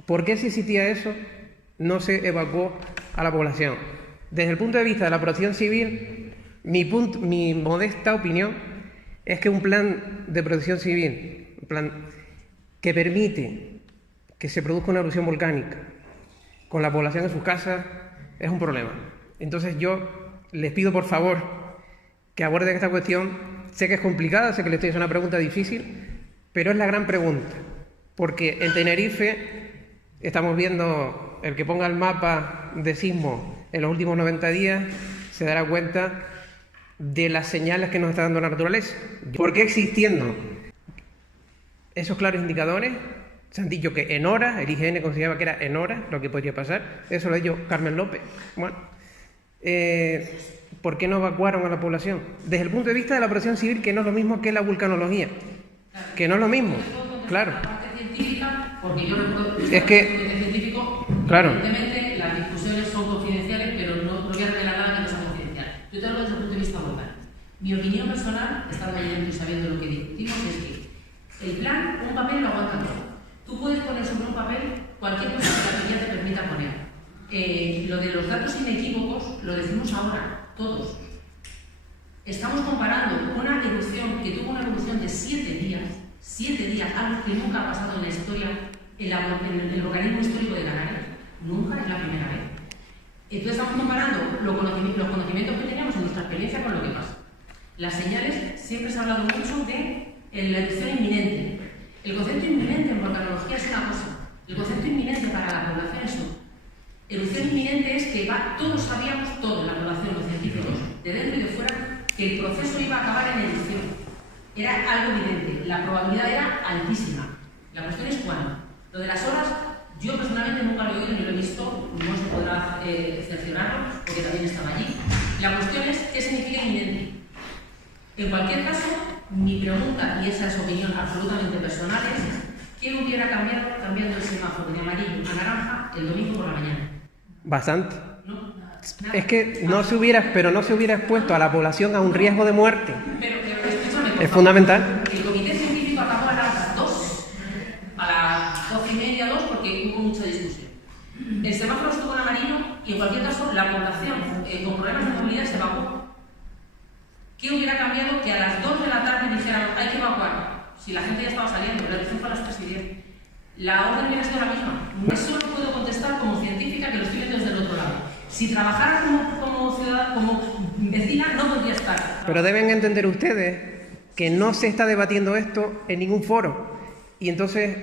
¿por qué si existía eso no se evacuó a la población? Desde el punto de vista de la protección civil, mi modesta opinión es que un plan de protección civil, un plan que permite que se produzca una erupción volcánica con la población en sus casas, es un problema. Entonces yo les pido por favor que aborden esta cuestión. Sé que es complicada, sé que les estoy haciendo una pregunta difícil, pero es la gran pregunta, porque en Tenerife estamos viendo, el que ponga el mapa de sismo en los últimos 90 días se dará cuenta de las señales que nos está dando la naturaleza. ¿Por qué existiendo esos claros indicadores? Se han dicho que en horas, el IGN consideraba que era en horas lo que podría pasar, eso lo ha dicho Carmen López. Bueno, ¿por qué no evacuaron a la población? Desde el punto de vista de la protección civil, que no es lo mismo que la vulcanología, que no es lo mismo, claro. Porque yo recuerdo es que, científico, claro, evidentemente las discusiones son confidenciales, pero no voy a revelar nada que no sea confidencial. Yo te hablo desde el punto de vista local. Mi opinión personal, estando allí dentro y sabiendo lo que discutimos, es que el plan, un papel lo aguanta todo. Tú puedes poner sobre un papel cualquier cosa que la teoría te permita poner. Lo de los datos inequívocos lo decimos ahora, todos. Estamos comparando una erupción que tuvo una evolución de 7 días, algo que nunca ha pasado en la historia, en el organismo histórico de Canarias. Nunca, es la primera vez. Entonces estamos comparando los conocimientos que teníamos en nuestra experiencia con lo que pasa. Las señales, siempre se ha hablado mucho de la erupción inminente. El concepto inminente en volcanología es una cosa, el concepto inminente para la población es otro. Erupción inminente es que todos sabíamos, todos, la población, los científicos, de dentro y de fuera, que el proceso iba a acabar en erupción. Era algo evidente, la probabilidad era altísima. La cuestión es cuándo. Lo de las horas, yo personalmente nunca lo he oído ni lo he visto, no se podrá cerciorarlo, porque también estaba allí. La cuestión es qué significa inminente. En cualquier caso, mi pregunta, y esa es opinión absolutamente personal, es ¿qué hubiera cambiado cambiando el semáforo de amarillo a naranja el domingo por la mañana? Bastante. No, nada. Es que no se hubiera expuesto a la población a un riesgo de muerte. Pero escúchame, por Es favor. fundamental. El comité científico acabó a las 2, a las 12:30, 2, porque hubo mucha discusión. El semáforo estuvo en amarillo y en cualquier caso la población con problemas de movilidad se evacuó. ¿Qué hubiera cambiado que a las 2 de la tarde dijeran hay que evacuar? Si la gente ya estaba saliendo, la elección fue a las 3:10. La orden hubiera sido la misma. Eso lo puedo contestar como científica, que lo estoy viendo desde el otro lado. Si trabajara como ciudadana, como vecina, no podría estar. Pero deben entender ustedes que no se está debatiendo esto en ningún foro. Y entonces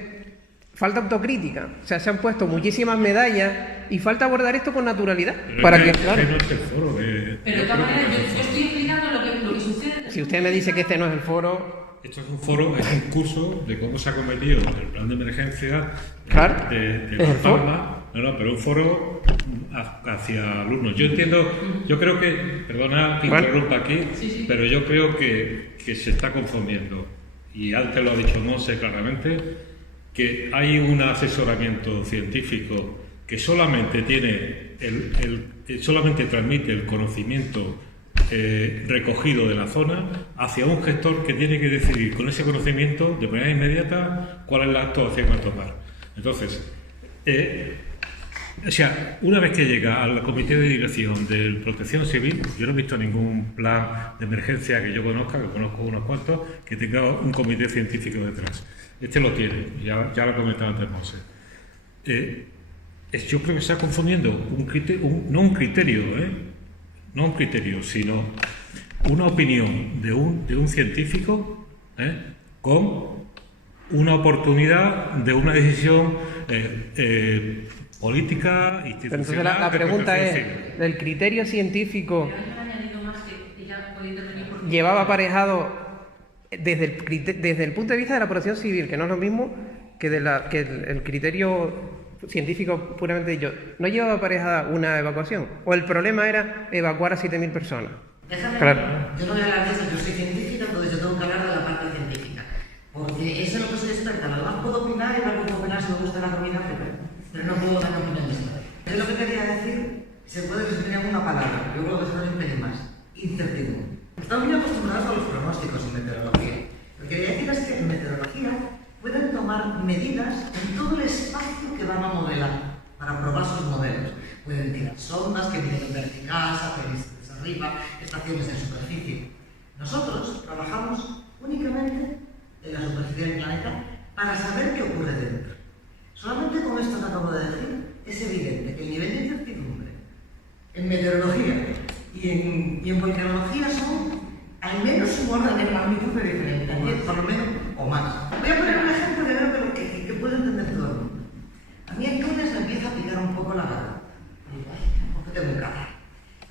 falta autocrítica. O sea, se han puesto muchísimas medallas y falta abordar esto con naturalidad. Pero para es que, que claro. no es el foro Pero de todas maneras, yo estoy explicando lo que sucede. Si usted me dice que este no es el foro, Esto es un foro, es un curso de cómo se ha convertido el plan de emergencia Claro, de es el foro. Palma. No, pero un foro hacia alumnos. Yo entiendo, yo creo que, perdona que Bueno. interrumpa aquí, Sí. pero yo creo que se está confundiendo. Y antes lo ha dicho Monse claramente, que hay un asesoramiento científico que solamente tiene el solamente transmite el conocimiento recogido de la zona hacia un gestor que tiene que decidir con ese conocimiento de manera inmediata cuál es la actuación a tomar. Entonces, o sea, una vez que llega al comité de dirección de Protección Civil, yo no he visto ningún plan de emergencia que yo conozca, que conozco unos cuantos, que tenga un comité científico detrás. Este lo tiene, ya lo comentaba antes Monse. Yo creo que se está confundiendo no un criterio, sino una opinión de un científico con una oportunidad de una decisión política, institucional. Entonces la pregunta es, ¿el criterio científico llevaba aparejado desde el punto de vista de la protección civil, que no es lo mismo que el criterio científico puramente dicho, no llevaba aparejada una evacuación? ¿O el problema era evacuar a 7.000 personas? Déjame, Claro. yo no voy a hablar de eso, yo soy científica, entonces yo tengo que hablar de la parte científica. Porque eso es lo que soy experta. Lo demás puedo opinar y no puedo opinar si me gusta la comida, pero no puedo dar mi opinión de esto. Es lo que quería decir, se puede resumir en una palabra, yo creo que se lo impide más: incertidumbre. Estamos muy acostumbrados a los pronósticos en meteorología. Lo que quería decir es que en meteorología pueden tomar medidas en todo el espacio que van a modelar para probar sus modelos. Pueden tirar sondas que miden en vertical, satélites arriba, estaciones en superficie. Nosotros trabajamos únicamente en la superficie del planeta para saber qué ocurre dentro. Solamente con esto que acabo de decir es evidente que el nivel de incertidumbre en meteorología y en volcanología son al menos un orden de magnitud de diferente, 10 por lo menos o más. Voy a poner un ejemplo que creo que puede entender todo el mundo. A mí el lunes me empieza a picar un poco la garganta. Digo, ay, porque tengo un catarro.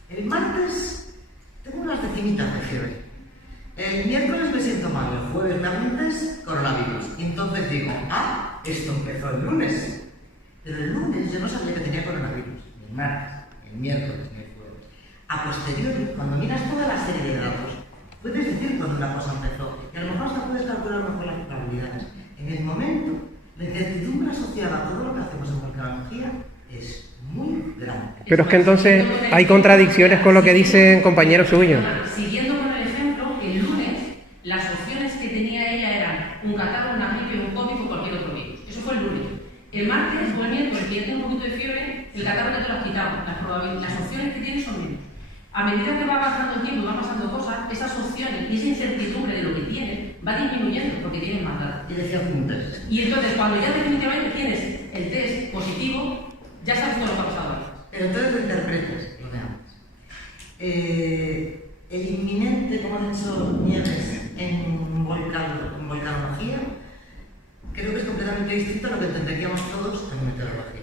El martes tengo unas decimitas de fiebre. El miércoles me siento mal, el jueves me hago un test, coronavirus. Y entonces digo, esto empezó el lunes. Pero el lunes yo no sabía que tenía coronavirus. Ni el martes, ni el miércoles, ni el jueves. A posteriori, cuando miras toda la serie de datos, puedes decir cuándo una cosa empezó. Y a lo mejor hasta puedes calcular mejor las probabilidades. En el momento, la incertidumbre asociada a todo lo que hacemos en volcanología es muy grande. Pero es que entonces hay contradicciones con lo que dicen compañeros suyos. Siguiendo con el ejemplo, el lunes las opciones que tenía ella eran un catarro, una gripe, un COVID o cualquier otro virus. Eso fue el lunes. El martes o el miércoles, que tiene un poquito de fiebre, el catarro ya te lo has quitado. Las opciones que tienes son menos. A medida que va pasando el tiempo y van pasando cosas, esas opciones y esa incertidumbre de lo que tienes va disminuyendo porque tienes más datos. Y decía un test. Y entonces, cuando ya definitivamente tienes el test positivo, ya sabes todo lo que ha pasado antes. Pero entonces lo interpretes, lo de antes. El inminente, como han hecho Nieves en volcanología, creo que es completamente distinto a lo que entenderíamos todos en meteorología.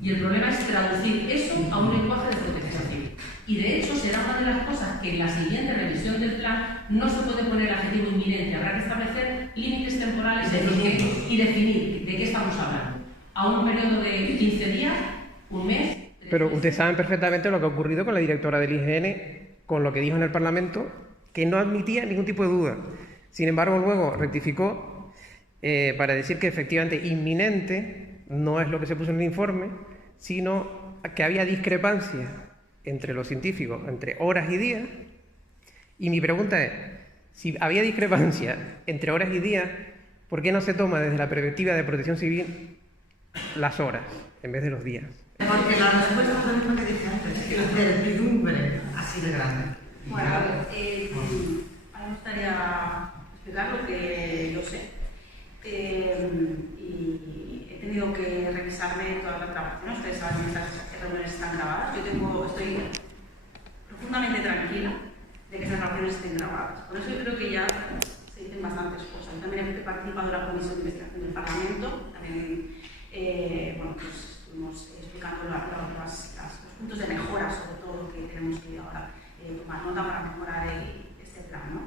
Y el problema es traducir eso a un lenguaje de protección civil. Y de hecho será una de las cosas que en la siguiente revisión del plan no se puede poner el adjetivo inminente. Habrá que establecer límites temporales y definir de qué estamos hablando. A un periodo de 15 días, un mes. Pero ustedes saben perfectamente lo que ha ocurrido con la directora del IGN, con lo que dijo en el Parlamento, que no admitía ningún tipo de duda. Sin embargo, luego rectificó para decir que efectivamente inminente no es lo que se puso en el informe, sino que había discrepancia entre los científicos, entre horas y días. Y mi pregunta es, si había discrepancia entre horas y días, ¿por qué no se toma desde la perspectiva de protección civil las horas en vez de los días? Porque la respuesta es lo mismo que dije antes, que la incertidumbre así de grande. Bueno, a ver, ahora me gustaría explicar lo que yo sé. Y he tenido que revisarme todas las grabaciones. Ustedes saben que estas reuniones están grabadas. Estoy profundamente tranquila de que esas grabaciones estén grabadas. Por eso yo creo que ya se dicen bastantes cosas. Yo también he participado de la Comisión de Investigación del Parlamento. También pues estuvimos explicando los puntos de mejora, sobre todo, que tenemos que ahora tomar nota para mejorar este plan, ¿no?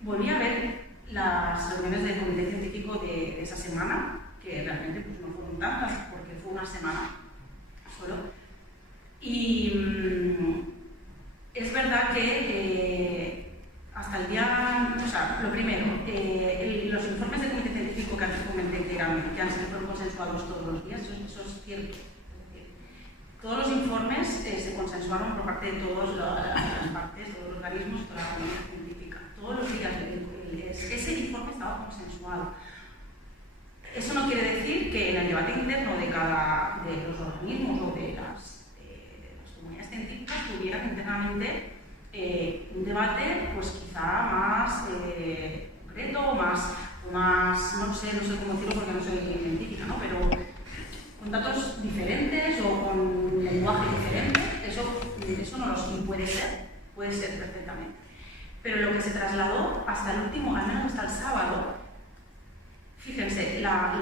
Volví a ver las reuniones del comité científico de esa semana, que realmente pues, no fueron tantas, porque fue una semana solo. Y es verdad que hasta el día, o sea, lo primero, los informes del comité científico que antes comenté que han sido consensuados todos los días, eso es cierto. Todos se consensuaron por parte de todas las partes, todos los organismos y toda la comunidad científica. Todos los días ese informe estaba consensuado. Eso no quiere decir que en el debate interno de los organismos o de las comunidades científicas tuvieran internamente un debate pues quizá más concreto, más no sé cómo decirlo porque no soy científica, ¿no? Pero con datos diferentes o con un lenguaje diferente, eso no lo sí puede ser perfectamente. Pero lo que se trasladó hasta el último, al menos hasta el sábado, fíjense, la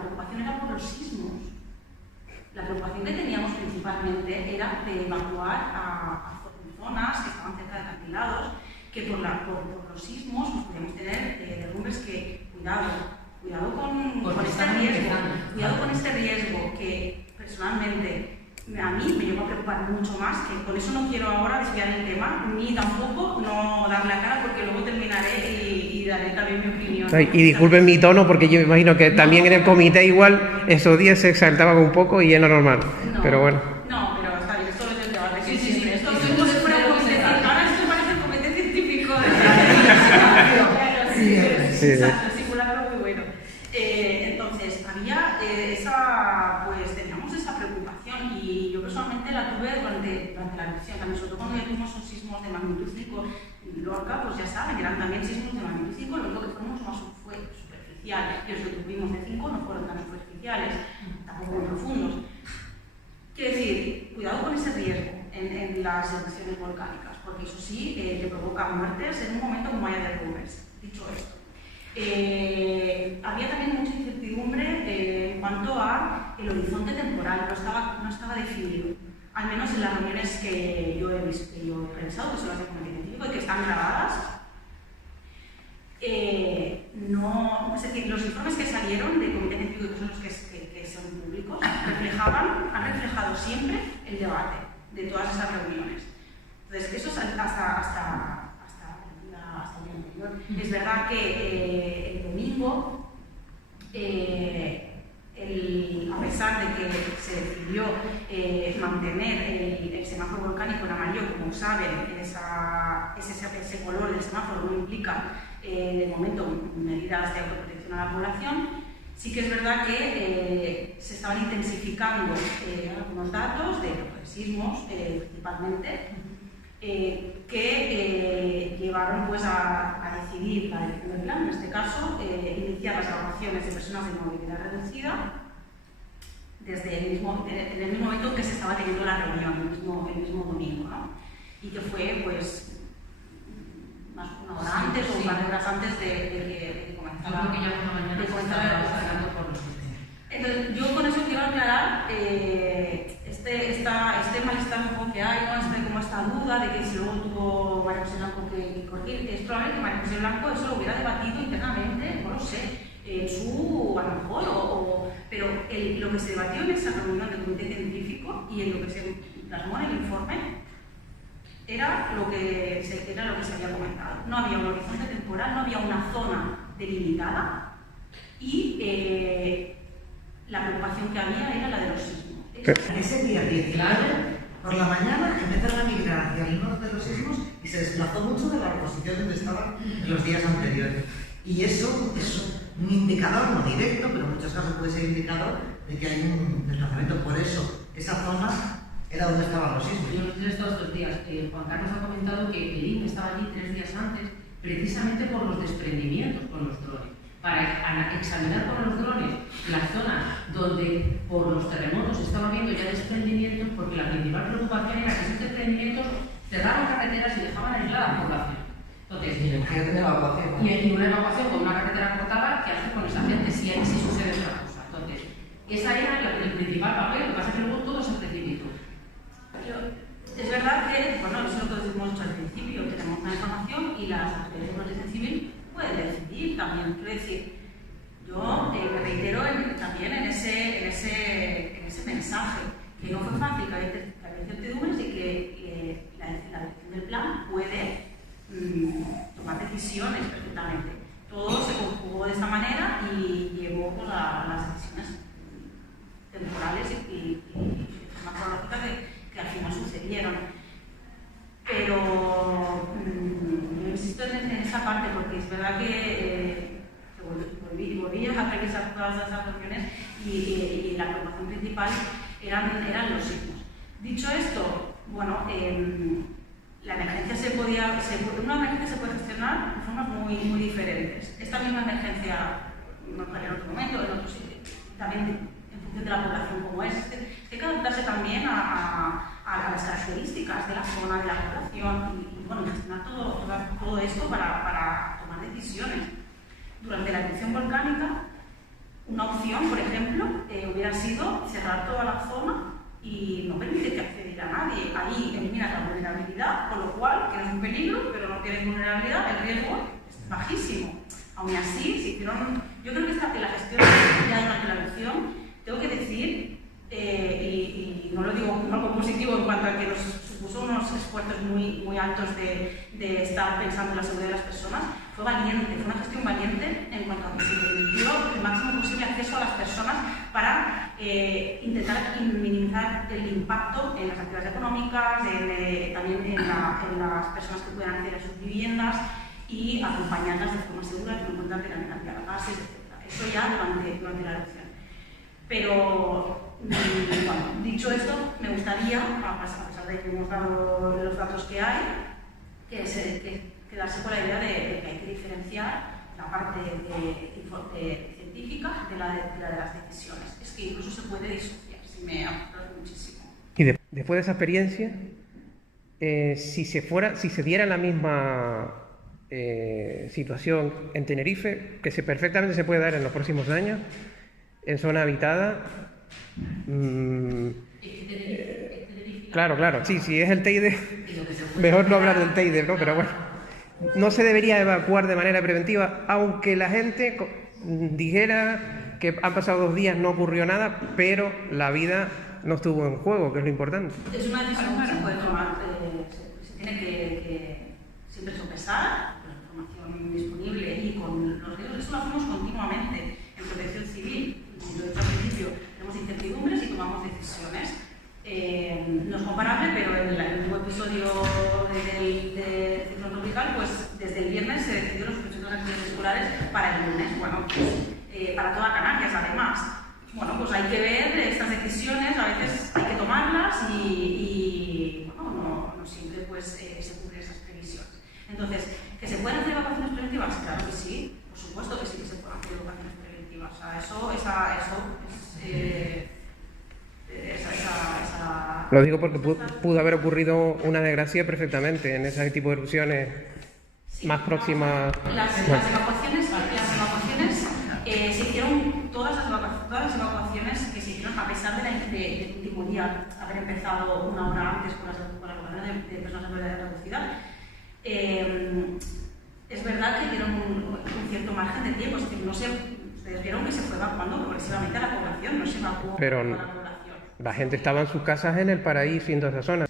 preocupación era por los sismos. La preocupación que teníamos principalmente era de evacuar a zonas que estaban cerca de acantilados, que por los sismos pues, podíamos tener derrumbes que, cuidado con este riesgo que personalmente a mí me llegó a preocupar mucho más, que con eso no quiero ahora desviar el tema, ni tampoco no dar la cara porque luego terminaré y daré también mi opinión. Ay, y disculpen mi tono porque yo me imagino que también en el comité igual esos días se exaltaban un poco y es lo normal, pero bueno. No, pero está bien, esto es el debate. Sí. Esto es como si fuera un comité. Ahora esto parece el comité científico de Exacto, el simulacro muy bueno. Entonces, había teníamos esa preocupación y yo personalmente la tuve durante la erupción, también sobre todo cuando tuvimos un sismos de magnitud 5 en Lorca, pues ya saben, eran también sismos de magnitud 5, lo único que fueron mucho más superficiales, y los que tuvimos de 5 no fueron tan superficiales, tampoco muy profundos. Quiero decir, cuidado con ese riesgo en las erupciones volcánicas, porque eso sí te provoca muertes en un momento como haya derrumbes. Dicho esto, había también mucha incertidumbre en cuanto a el horizonte temporal, no estaba definido, al menos en las reuniones que yo he revisado, que son las de comité científico y que están grabadas. Es decir, los informes que salieron del comité científico, que son los que son públicos, han reflejado siempre el debate de todas esas reuniones. Entonces, eso es hasta el día anterior. Es verdad que el domingo, a pesar de que se decidió mantener el semáforo volcánico en amarillo, como saben, ese color del semáforo no implica de momento medidas de autoprotección a la población, sí que es verdad que se estaban intensificando algunos datos de sismos principalmente, que llevaron pues, a decidir la elección del plan, en este caso, iniciar las evacuaciones de personas de movilidad reducida desde en el mismo momento que se estaba teniendo la reunión, el mismo domingo, ¿no? Y que fue pues, más una hora antes o un par de horas antes de comenzar la Entonces, yo con eso quiero aclarar este malestar un poco que hay, ¿no? Como esta duda de que si luego tuvo María José Blanco que corregir. Es probable que María José Blanco eso lo hubiera debatido internamente, no lo sé, a lo mejor, pero lo que se debatió en esa reunión del comité científico y en lo que se plasmó en el informe era lo que se había comentado. No había un horizonte temporal, no había una zona delimitada y la preocupación que había era la de los sismos. Ese día 19, por la mañana, empezaron a migrar hacia el norte de los sismos y se desplazó mucho de la posición donde estaban en los días anteriores. Y eso es un indicador, no directo, pero en muchos casos puede ser indicador de que hay un desplazamiento. Por eso, esa zona era donde estaban los sismos. Yo los he estado estos días. Juan Carlos ha comentado que el INC estaba allí 3 días antes, precisamente por los desprendimientos con los drones. Para examinar con los drones las zonas donde por los terremotos estaba habiendo ya desprendimientos, porque la principal preocupación era que esos desprendimientos cerraban carreteras y dejaban aislada la población. Entonces, y una evacuación con una carretera cortada, ¿qué hace con esa gente si sucede otra cosa? Entonces, esa era el principal papel, lo que pasa es que luego todo se precipitó. Es verdad que, bueno, eso es lo que hemos dicho al principio, tenemos una información y las autoridades de protección civil pueden decidir también. Quiero decir, yo me reitero también en ese mensaje, que no fue fácil, que había incertidumbres y que la elección del plan puede tomar decisiones perfectamente. Todo se conjugó de esta manera y llevó pues, a las decisiones temporales y más cronológicas que se dieron. Pero yo insisto en esa parte, porque es verdad que volví a revisar todas esas reuniones y la preocupación principal eran los signos. Dicho esto, bueno, la emergencia una emergencia se puede gestionar de formas muy diferentes. Esta misma emergencia, en otro momento, en otro sitio, también en función de la población como es, hay que adaptarse también a las características de la zona, de la población y bueno, gestionar todo esto para tomar decisiones. Durante la erupción volcánica, una opción, por ejemplo, hubiera sido cerrar toda la zona y no permitir que accediera a nadie. Ahí eliminas la vulnerabilidad, con lo cual tienes un peligro, pero no tienes vulnerabilidad, el riesgo es bajísimo. Aún así, se hicieron, yo creo que la gestión ya durante la erupción, tengo que decir, y no lo digo como algo positivo en cuanto a que nos supuso unos esfuerzos muy altos de estar pensando en la seguridad de las personas, fue valiente, fue una gestión valiente en cuanto a que se permitió el máximo posible acceso a las personas para intentar minimizar el impacto en las actividades económicas, también en las personas que puedan acceder a sus viviendas y acompañarlas de forma segura, que no encuentran que la cantidad de gases, etc. Eso ya durante la erupción. Pero, bueno, dicho esto, me gustaría, a pesar de que hemos dado los datos que hay, quedarse con la idea de que hay que diferenciar la parte científica de la de las decisiones. Es que incluso se puede disociar, si me apuras muchísimo. Y después de esa experiencia, si se diera la misma situación en Tenerife, que perfectamente se puede dar en los próximos años, en zona habitada, claro, sí, es el Teide, mejor no hablar del Teide, ¿no? Pero bueno, no se debería evacuar de manera preventiva, aunque la gente dijera que han pasado 2 días, no ocurrió nada, pero la vida no estuvo en juego, que es lo importante. Es una decisión que se puede tomar, se tiene que siempre sopesar con la información disponible y con los riesgos. Eso lo hacemos continuamente en protección civil. Como lo he dicho al principio, tenemos incertidumbres y tomamos decisiones. No es comparable, pero en el último episodio del ciclón tropical, pues desde el viernes se decidió los proyectos de actividades escolares para el lunes. Bueno, pues, para toda Canarias, además. Bueno, pues hay que ver estas decisiones, a veces hay que tomarlas y bueno, no siempre pues, se cumplen esas previsiones. Entonces, ¿que se pueden hacer evacuaciones preventivas? Claro que sí, por supuesto que sí que se pueden hacer evacuaciones preventivas. O sea, eso Lo digo porque pudo haber ocurrido una desgracia perfectamente en ese tipo de erupciones más próximas. Las evacuaciones se hicieron, todas las evacuaciones que se hicieron, a pesar del último día haber empezado 1 hora antes con las evacuaciones de personas de edad reducida. Es verdad que dieron un cierto margen de tiempo, es decir, ustedes vieron que se fue evacuando progresivamente a la población, no se evacuó Pero a la población. La gente estaba en sus casas en el paraíso, en toda esa zona.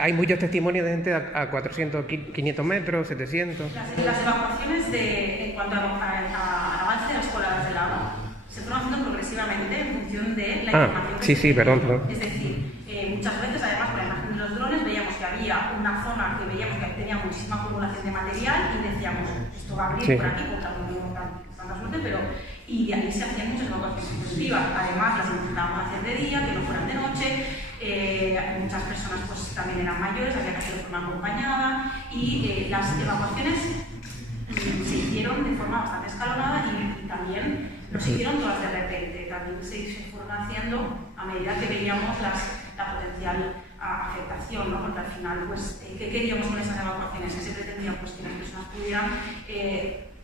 Hay muchos testimonios de gente a 400, 500 metros, 700. Las evacuaciones en cuanto al avance de las coladas del agua se fueron haciendo progresivamente en función de la información que se tenía. Perdón. Es decir, muchas veces, además, por la imagen de los drones, veíamos que había una zona que veíamos que tenía muchísima acumulación de material y decíamos, esto va a abrir por aquí, contra tanta suerte, pero... Y de ahí se hacían muchas evacuaciones positivas. Además, las intentábamos hacer de día, que no fueran de noche. Muchas personas pues, también eran mayores, había que hacerlo de forma acompañada. Y las evacuaciones se hicieron de forma bastante escalonada y también lo siguieron todas de repente. También se fueron haciendo a medida que veíamos la potencial afectación, ¿no? Porque al final, pues, ¿qué queríamos con esas evacuaciones? Que se pretendía pues, que las personas pudieran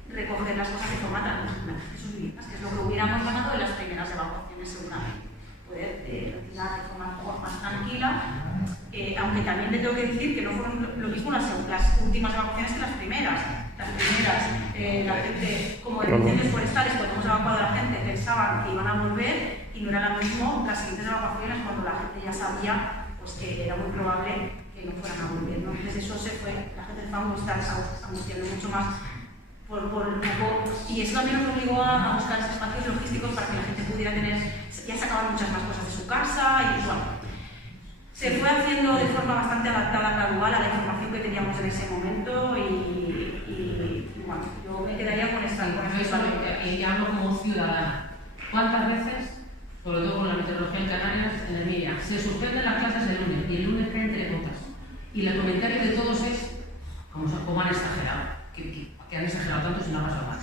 recoger las cosas de forma tranquila de sus vidas, que es lo que hubiéramos ganado de las primeras evacuaciones seguramente. Poder retirar de forma más tranquila, aunque también te tengo que decir que no fueron lo mismo las últimas evacuaciones que las primeras. La gente, como en incendios forestales, cuando hemos evacuado a la gente, pensaban que iban a volver y no era lo mismo las siguientes evacuaciones cuando la gente ya sabía pues, que era muy probable que no fueran a volver, ¿no? Entonces eso se fue, la gente estaba angustiando mucho más por un poco, y eso también nos obligó a buscar esos espacios logísticos para que la gente pudiera tener, ya sacaban muchas más cosas de su casa y bueno, Se fue haciendo de forma bastante adaptada, gradual, a la información que teníamos en ese momento y bueno, yo me quedaría con esta. Y hablo como ciudadana. ¿Cuántas veces, sobre todo con la meteorología en Canarias, en el MIA, se suspenden las clases el lunes y el lunes caen 3 gotas? Y el comentario de todos es cómo han exagerado, que han exagerado tanto si no ha pasado nada.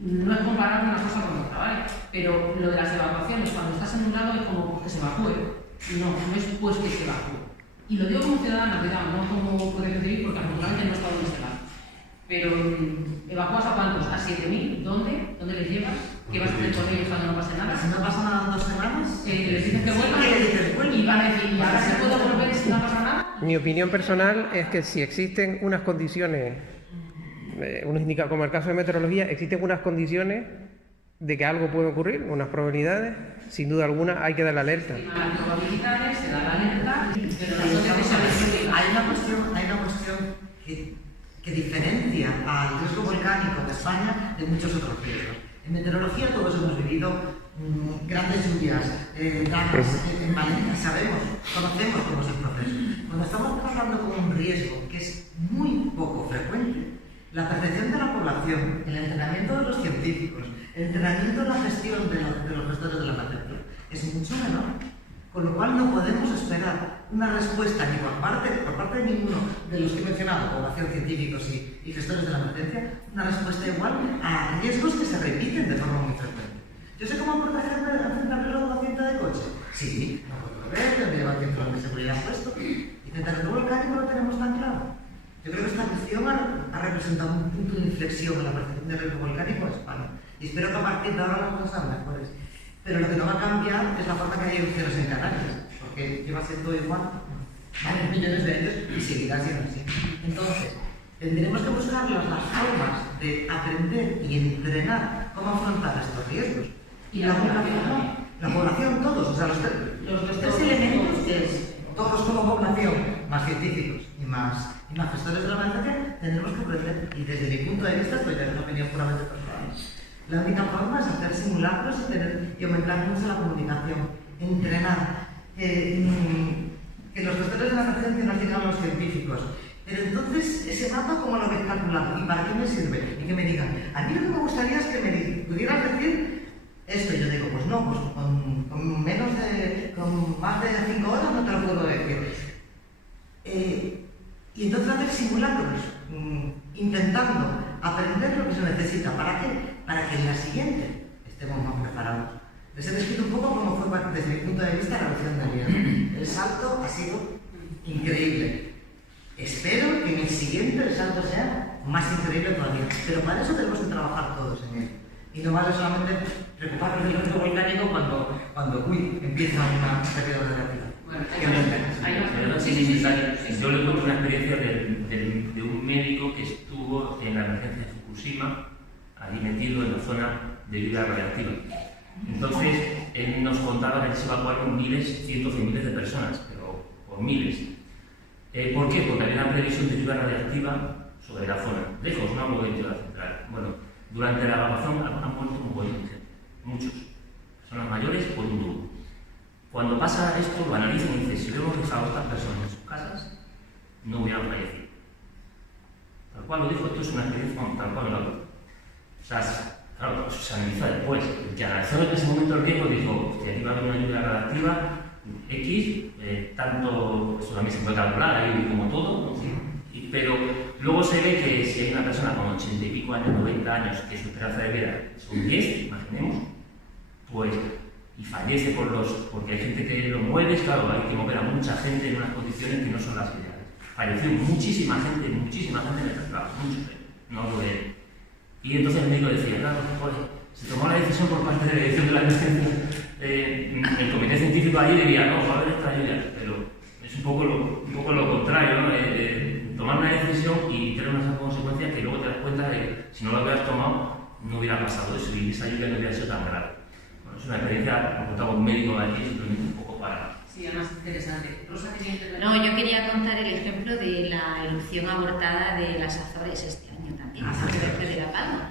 No es comparar una cosa con otra, ¿vale? Pero lo de las evacuaciones, cuando estás en un lado es como pues, que se evacúe. No es pues que se evacúe. Y lo digo como ciudadana, cuidado, no como protección civil, porque afortunadamente no he estado en este lado. Pero ¿evacúas a cuántos? ¿A 7.000? ¿Dónde? ¿Dónde les llevas? ¿Qué vas a hacer con ellos cuando no pase nada? Si no pasa nada en 2 semanas, les dices que vuelvan y van a decir, ¿y ahora se puede volver si no pasa nada? Mi opinión personal es que si existen unas condiciones, como el caso de meteorología, existen unas condiciones de que algo puede ocurrir, unas probabilidades, sin duda alguna hay que dar la alerta. Las probabilidades, se da la alerta, pero hay una cuestión que diferencia al riesgo volcánico de España de muchos otros riesgos. En meteorología todos hemos vivido grandes lluvias, dramas en Valencia, conocemos cómo es el proceso. Cuando estamos trabajando con un riesgo que es muy poco frecuente, la percepción de la población, el entrenamiento de los científicos, el entrenamiento de la gestión de los gestores de la emergencia es mucho menor. Con lo cual no podemos esperar una respuesta ni por parte de ninguno de los que he mencionado, población, científicos y gestores de la emergencia, una respuesta igual a riesgos que se repiten de forma muy frecuente. ¿Yo sé cómo protegerme frente al riesgo de un accidente de coche? Sí, no puedo correr, tendría que llevar cinturón de seguridad puesto. Y frente al riesgo volcánico lo tenemos tan claro. Yo creo que esta cuestión ha representado un punto de inflexión en la percepción del riesgo volcánico en España. Y espero que a partir de ahora las cosas sean mejores. Pero lo que no va a cambiar es la forma que hay erupciones en Canarias, porque lleva siendo igual varios millones de años y seguirá siendo así. Entonces, tendremos que buscar las formas de aprender y entrenar cómo afrontar estos riesgos. Y la población, todos, o sea, los tres elementos que es, todos como población, más científicos y más gestores de la emergencia, tendremos que aprender. Y desde mi punto de vista, estoy dando una opinión puramente personal. La única forma es hacer simulacros y aumentar mucho la comunicación, entrenar, que los gestores de la emergencia nos digan a los científicos. Pero entonces, ese mapa, ¿cómo lo habéis calculado? ¿Y para qué me sirve? Y que me digan, a mí lo que me gustaría es que me pudieras decir esto. Y yo digo, pues no, pues con más de 5 horas no te lo puedo decir. Y entonces hacer simulacros, intentando aprender lo que se necesita. ¿Para qué? Para que en la siguiente estemos más preparados. Les he descrito un poco cómo fue, desde mi punto de vista, la erupción del Hierro. El salto ha sido increíble. Espero que en el siguiente el salto sea más increíble todavía. Pero para eso tenemos que trabajar todos en él. Y no vale solamente preocuparnos del riesgo volcánico cuando empieza una periodo negativa. Bueno, yo le cuento una experiencia de un médico que estuvo en la emergencia de Fukushima, allí metido en la zona de lluvia radiactiva. Entonces, él nos contaba que se evacuaron cientos de miles de personas, pero por miles. ¿Por qué? Porque había una previsión de lluvia radiactiva sobre la zona, lejos, no hablo de la central. Bueno, durante la evacuación han muerto un montón de gente, muchos, personas mayores por un tubo. Cuando pasa esto, lo analizan y dicen, si hubiéramos dejado a estas personas en sus casas, no hubieran fallecido. Tal cual lo dijo, esto es una experiencia tal cual lo hago. O sea, claro, se analiza después. El que analizó en ese momento el riesgo dijo que aquí va a haber una lluvia radiactiva X, tanto, eso también se puede calcular ahí como todo, ¿no? Pero luego se ve que si hay una persona con 80 y pico años, 90 años, que su esperanza de vida son 10, imaginemos, pues, y fallece porque hay gente que lo mueve, claro, hay que mover a mucha gente en unas condiciones que no son las ideales. Falleció muchísima gente en el traslado, no lo de. Y entonces el médico decía, claro, pues, se tomó la decisión por parte de la dirección de la emergencia. El comité científico allí debía, no, va a haber esta lluvia, pero es un poco lo contrario, ¿no? Tomar una decisión y tener unas consecuencias que luego te das cuenta de que si no lo hubieras tomado no hubiera pasado eso y esa lluvia no hubiera sido tan grave. Bueno, es una experiencia, lo contaba un médico de aquí, simplemente un poco para... Sí, además interesante. Rosa, no, yo quería contar el ejemplo de la erupción abortada de las Azores este año también, de La Palma.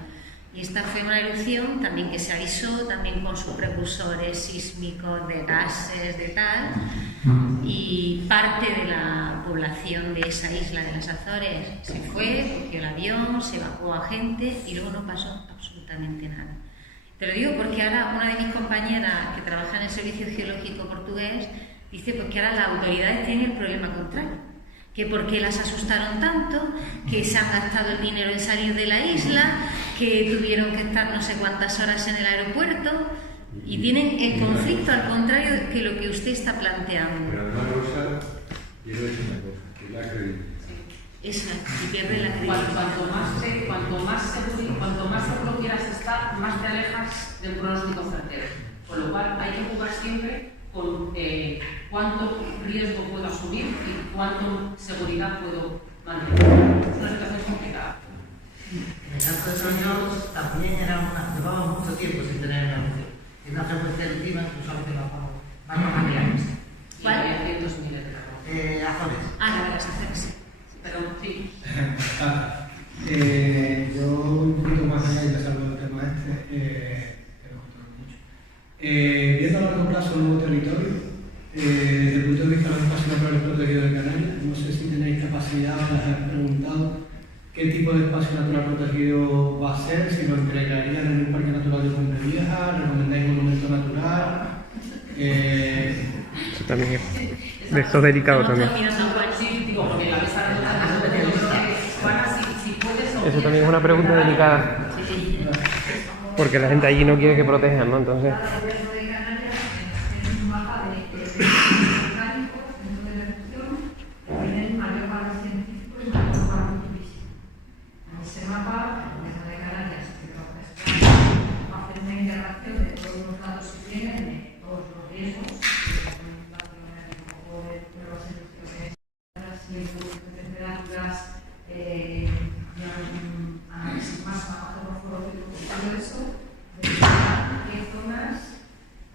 Y esta fue una erupción también que se avisó, también con sus precursores sísmicos de gases, de tal, y parte de la población de esa isla de las Azores se fue, cogió el avión, se evacuó a gente y luego no pasó absolutamente nada. Te lo digo porque ahora una de mis compañeras que trabaja en el Servicio Geológico Portugués dice pues que ahora las autoridades tienen el problema contrario. Que por qué las asustaron tanto, que se han gastado el dinero en salir de la isla, que tuvieron que estar no sé cuántas horas en el aeropuerto y tienen el conflicto al contrario que lo que usted está planteando. Pero además, Rosa, quiero decir una cosa, que la credibilidad. Exacto, y pierde la credibilidad. Cuanto más seguro quieras estar, más te alejas del pronóstico certero. Con lo cual hay que jugar siempre con cuánto riesgo puedo asumir y cuánto seguridad puedo mantener. Es una situación complicada. En el caso de Soños también llevaba mucho tiempo sin tener negocio. Y una frecuencia electiva, incluso a veces más familiares. ¿Cuál? Y había cientos miles de carros. Azores. Ah, la de las Azores. Perdón, sí. Yo un poquito más allá y salgo del tema que nos controla mucho. Viendo a largo plazo un nuevo territorio, desde el punto de vista de los espacios naturales protegidos de Canarias, no sé si tenéis capacidad, os he preguntado qué tipo de espacio natural protegido va a ser, si lo entregarían en un parque natural de Fuente Vieja, recomendáis monumento natural. Eso también es. Esto es delicado también. Eso también es una pregunta delicada. Porque la gente allí no quiere que protejan, ¿no? Entonces. Ese mapa, la Isla de Canarias, va a hacer una integración de todos los datos que tienen, de todos los riesgos, de las erupciones, y de temperaturas, análisis más morfológico, todo eso, de qué zonas,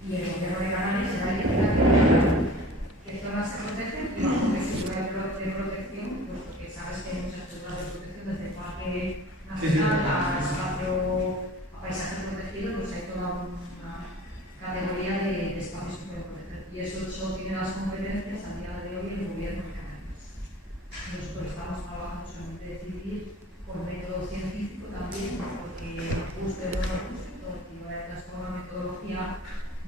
y el gobierno de Canarias será el que tenga qué zonas se protegen y bajo qué sistema de protección, porque sabes que hay muchas zonas de protección desde el parque nacional al espacio, a paisaje protegido, pues hay toda una categoría de espacios que pueden proteger. Y eso solo tiene las competencias a día de hoy el gobierno de Canarias. Nosotros estamos trabajando en decidir con método científico también, porque nos guste o no nos guste, es toda una metodología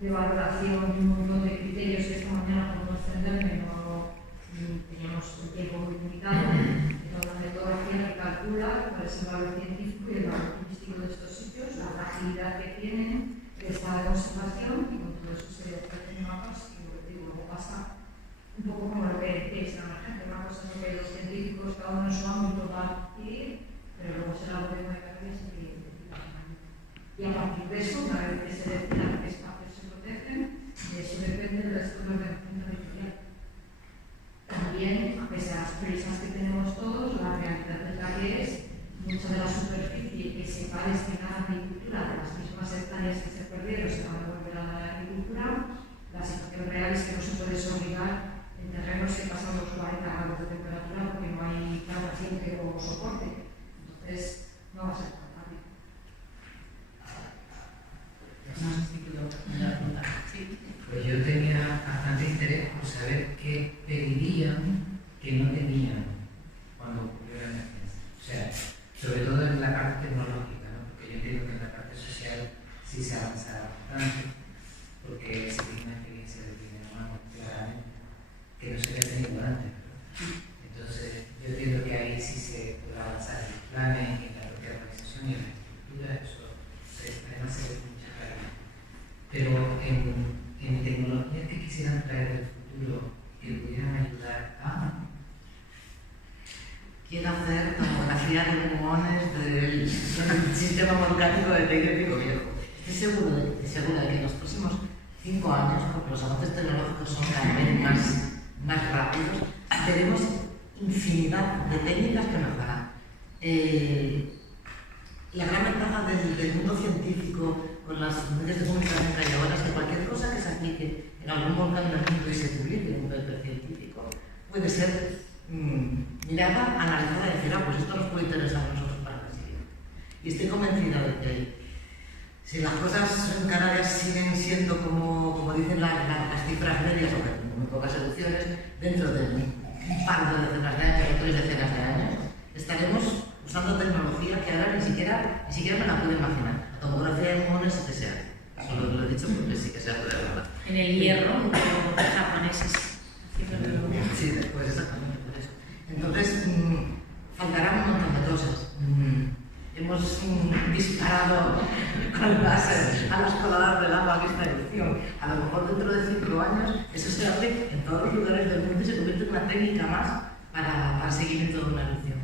de valoración y un montón de criterios que esta mañana podemos extenderme, no tenemos un tiempo muy limitado, es una metodología que calcula cuál es el valor científico y el valor turístico de estos sitios, la fragilidad que tienen, el estado de conservación, y con todo eso se ofrecen mapas y luego pasa un poco como lo que es la emergencia. Una cosa es lo que los científicos, cada uno en su ámbito, van a adquirir, pero luego será el gobierno de Canarias el que decida. Y a partir de eso, una vez que se decida qué espacios se protegen, de eso depende del resto de la organización territorial. También, pese a las prisas que tenemos todos, la realidad es la que es, mucha de la superficie que se va a destinar a la agricultura, de las mismas hectáreas que se perdieron, se van a devolver a la agricultura. La situación real es que no se puede desobligar en terrenos que pasan los 40 grados de temperatura porque no hay planta que lo soporte. Entonces, no va a ser tan fácil. Pues yo tenía bastante interés por saber qué pedirían que no tenían cuando ocurrió la emergencia. O sea, sobre todo en la parte tecnológica, ¿no? Porque yo entiendo que en la parte social sí se avanza bastante, porque se tiene una experiencia de primer humano, claramente, que no se había tenido antes, ¿no? Entonces, yo entiendo que ahí sí se puede avanzar en los planes, en la propia organización y en la estructura, eso además se ve con mucha claridad. Pero en tecnologías que quisieran traer del futuro que pudieran ayudar a... Quiero hacer tomografía de pulmones del sistema volcánico de Teide Pico Viejo. Estoy segura de que en los próximos 5 años, porque los avances tecnológicos son cada vez más rápidos, tenemos infinidad de técnicas que mejorar. La gran ventaja del mundo científico con las medios de comunicación que hay ahora es que cualquier cosa que se aplique en algún volcán en el mundo y se publique en un paper científico puede ser mirada, analizada y decir, pues esto nos puede interesar a nosotros para el siguiente. Y estoy convencida de que si las cosas en Canarias siguen siendo como dicen las cifras medias, o que muy pocas seducciones, dentro de un par de decenas de años o 3 decenas de años, estaremos usando tecnología que ahora ni siquiera me la puedo imaginar. La tomografía en monos es que sea. Solo lo he dicho porque sí que sea de verdad. En el hierro, los japoneses. Sí, después exactamente por eso. Entonces, faltarán un montón de cosas. Hemos disparado con láser a las coladas del agua a esta erupción. A lo mejor dentro de 5 años eso se hace en todos los lugares del mundo y se convierte en una técnica más para el seguimiento de una erupción.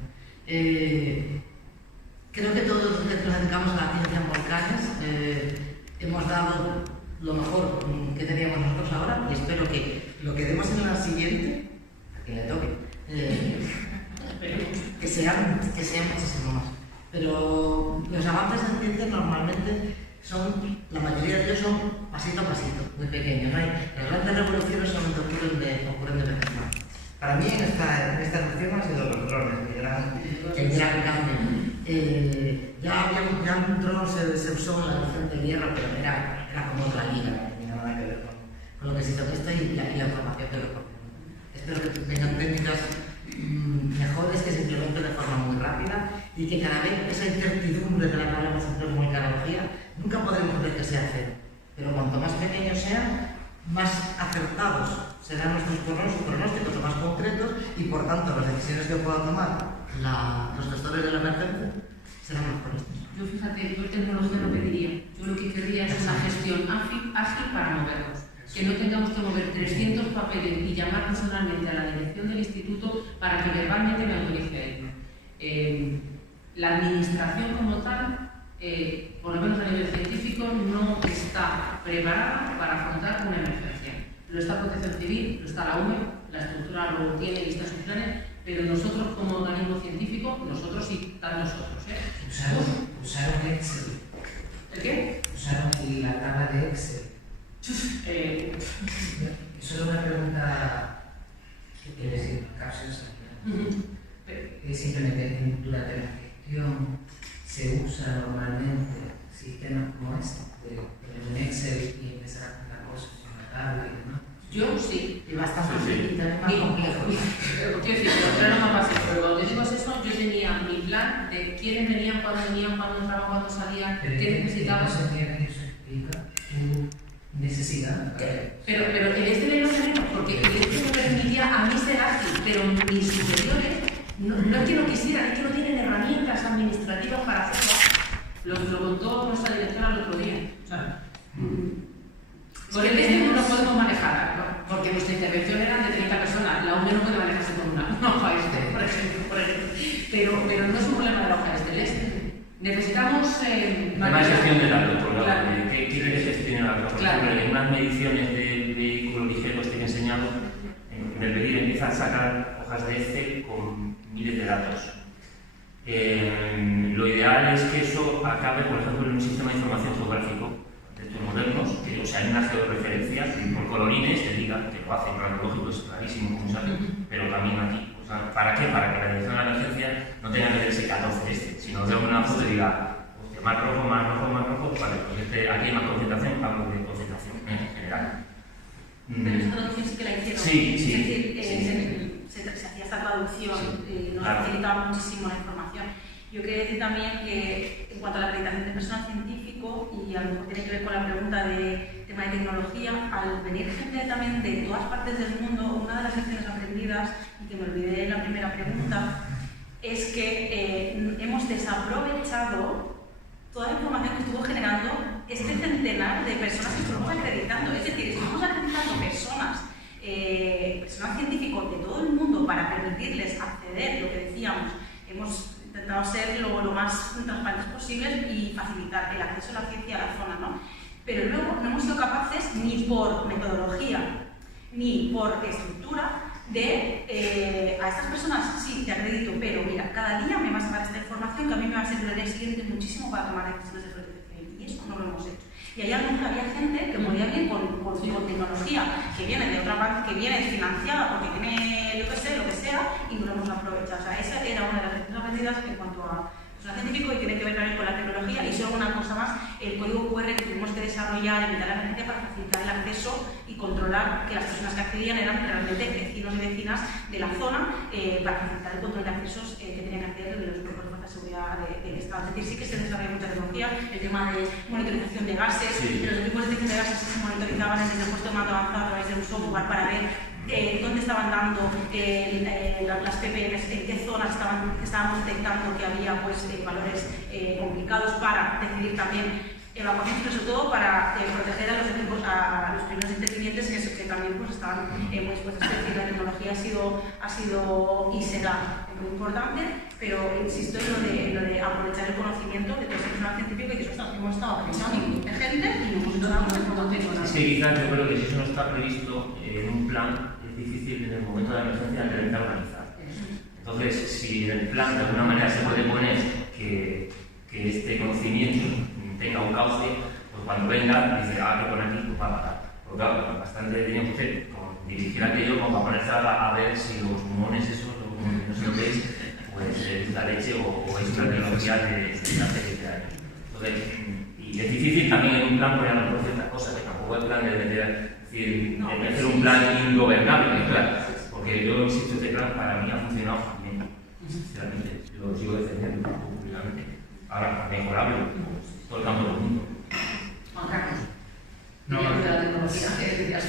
Creo que todos los que nos dedicamos a la ciencia en volcanes hemos dado lo mejor que teníamos nosotros ahora y espero que lo que demos en la siguiente, a quien le toque, que sea muchísimo más. Pero los avances en ciencia normalmente la mayoría de ellos son pasito a pasito, muy pequeños. ¿No? Las grandes revoluciones solamente ocurren de vez en cuando. Para mí en esta erupción han sido los drones, el gran cambio. Ya un dron se usó en la erupción de hierro, pero era como otra liga, no tenía nada que ver con lo que se hizo esto y la información que lo proporciona. Espero que tengan técnicas mejores, que se implementen de forma muy rápida y que cada vez esa incertidumbre de la que hablamos en vulcanología nunca podremos ver que sea cero. Pero cuanto más pequeños sean, más acertados serán nuestros pronósticos o más concretos y por tanto las decisiones que puedan tomar los gestores de la emergencia serán mejores. Yo fíjate, yo tecnología no pediría. Yo lo que querría es una gestión ágil para movernos. Que no tengamos que mover 300 papeles y llamar personalmente a la dirección del instituto para que verbalmente me autorice a irme. La administración como tal, por lo menos a nivel científico, no está preparada para afrontar una emergencia. Lo está Protección Civil, lo está la UME, la estructura lo tiene y está en sus planes, pero nosotros como organismo científico, nosotros y tal nosotros. Usaron Excel. ¿El qué? Usaron la tabla de Excel. Solo una pregunta que quiere decir capciosa. Simplemente durante la gestión se usa normalmente sistemas como este, de poner un Excel y empezar a contar cosas con la tabla y demás. Yo sí. Y bastante más complejo. Quiero decir, pero no más fácil, pero cuando decimos eso, yo tenía mi plan de quiénes venían, cuándo entraban, cuándo salían, qué necesitaban. Eso explica tu necesidad. Pero en este nivel no tenemos, porque el este me permitía a mí ser ágil, pero mis superiores no es que no quisieran, es que no tienen herramientas administrativas para hacerlo. Lo contó nuestra directora el otro día. O sea, con el este no lo podemos manejar, ¿no? Porque nuestra intervención era de 30 personas, la UME no puede manejarse con una hoja este, por ejemplo. Pero no es un problema de la hoja este, el este. Necesitamos más gestión de datos, por claro. ¿Qué quiere que gestione la datos? Por ejemplo, en unas mediciones de vehículos ligeros que he enseñado, en el pedir empieza a sacar hojas de Excel con miles de datos. Lo ideal es que eso acabe, por ejemplo, en un sistema de información geográfico de estos modernos, que o sea, hay una georreferencia por colorines que diga que lo hace el radiológico, es clarísimo como se hace, pero también aquí. O sea, ¿para qué? Para que la dirección de la emergencia no tenga que ver ese 14 sino de una foto y diga, hostia, más rojo, vale, pues aquí hay más concentración, hablo de concentración en general. Pero esa traducción sí que la hicieron. Sí. Es decir, se hacía esta traducción y nos facilitaba muchísimo la información. Yo quería decir también que en cuanto a la acreditación de personal científico, y a lo mejor tiene que ver con la pregunta de tema de tecnología, al venir gente también de todas partes del mundo, una de las lecciones aprendidas, y que me olvidé en la primera pregunta, es que hemos desaprovechado toda la información que estuvo generando este centenar de personas que estuvimos acreditando. Es decir, estuvimos acreditando personas científicos de todo el mundo para permitirles acceder, lo que decíamos, hemos intentado ser lo más transparentes posibles y facilitar el acceso a la ciencia a la zona, ¿no? Pero luego no hemos sido capaces, ni por metodología, ni por estructura, de a estas personas sí te acredito, pero mira, cada día me vas a dar esta información que a mí me va a servir al día siguiente muchísimo para tomar decisiones de protección, y eso no lo hemos hecho. Y hay había gente que moría bien con tecnología que viene de otra parte, que viene financiada porque tiene, yo qué sé, lo que sea, y no lo hemos aprovechado. O sea, esa era una de las lecciones aprendidas en cuanto a científico y tiene que ver también con la tecnología. Y solo una cosa más, el código QR que tuvimos que desarrollar en mitad de la emergencia para facilitar el acceso y controlar que las personas que accedían eran realmente vecinos y vecinas de la zona, para facilitar el control de accesos que tenían que acceder de los cuerpos de fuerza de seguridad del Estado. Es decir, sí que se desarrolla mucha tecnología, el tema de monitorización de gases, de los equipos de detección de gases se monitorizaban desde el puesto de mando avanzado a través de un software para ver dónde estaban dando las ppms, en qué zonas estábamos detectando que había pues, valores complicados para decidir también evacuaciones, pero sobre todo para proteger a los equipos, a los primeros intervinientes que también pues, estaban muy expuestos. Es decir, la tecnología ha sido y será muy importante, pero insisto en lo de aprovechar el conocimiento de todo el personal científico y que eso hemos estado revisando y gente y no hemos hecho nada con el Es que quizás yo creo que si eso no está previsto en un plan, es difícil en el momento de la emergencia intentar organizar. Entonces, si en el plan de alguna manera se puede poner que este conocimiento tenga un cauce, pues cuando venga dice, que por aquí pues va a matar. Porque claro, bastante tiene usted dirigir aquello como para ponerse a ver si los pulmones esos, no sé lo que es, pues es la leche o es una tecnología de hace 20 años. Entonces, y es difícil también en un plan poner a lo mejor ciertas cosas, que tampoco es plan de hacer un plan ingobernable, claro. Porque yo insisto, este plan para mí ha funcionado bien, sinceramente, lo sigo defendiendo públicamente. Ahora, mejorable, pues, todo el campo del mundo. Juan Carlos. No, de la tecnología que decías,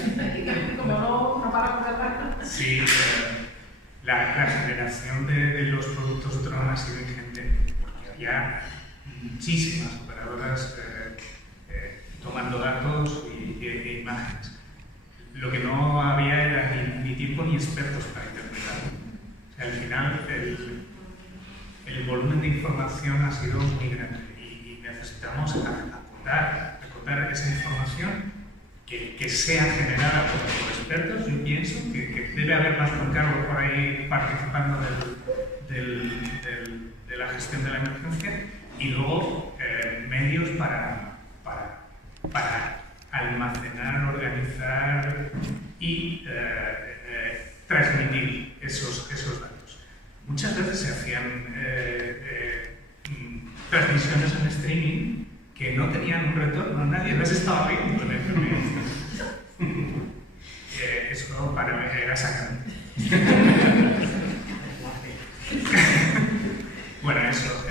como no paramos de hablar. Sí, la generación de los productos de Tron ha sido ingente, porque había muchísimas operadoras tomando datos e imágenes. Lo que no había era ni tiempo ni expertos para interpretar. O sea, al final el volumen de información ha sido muy grande y necesitamos acotar esa información que sea generada por expertos. Yo pienso que debe haber más Juan Carlos por ahí participando de la gestión de la emergencia y luego medios para almacenar, organizar y transmitir esos datos. Muchas veces se hacían transmisiones en streaming que no tenían un retorno, nadie las estaba viendo en el eso para mí era sacante. Bueno, eso,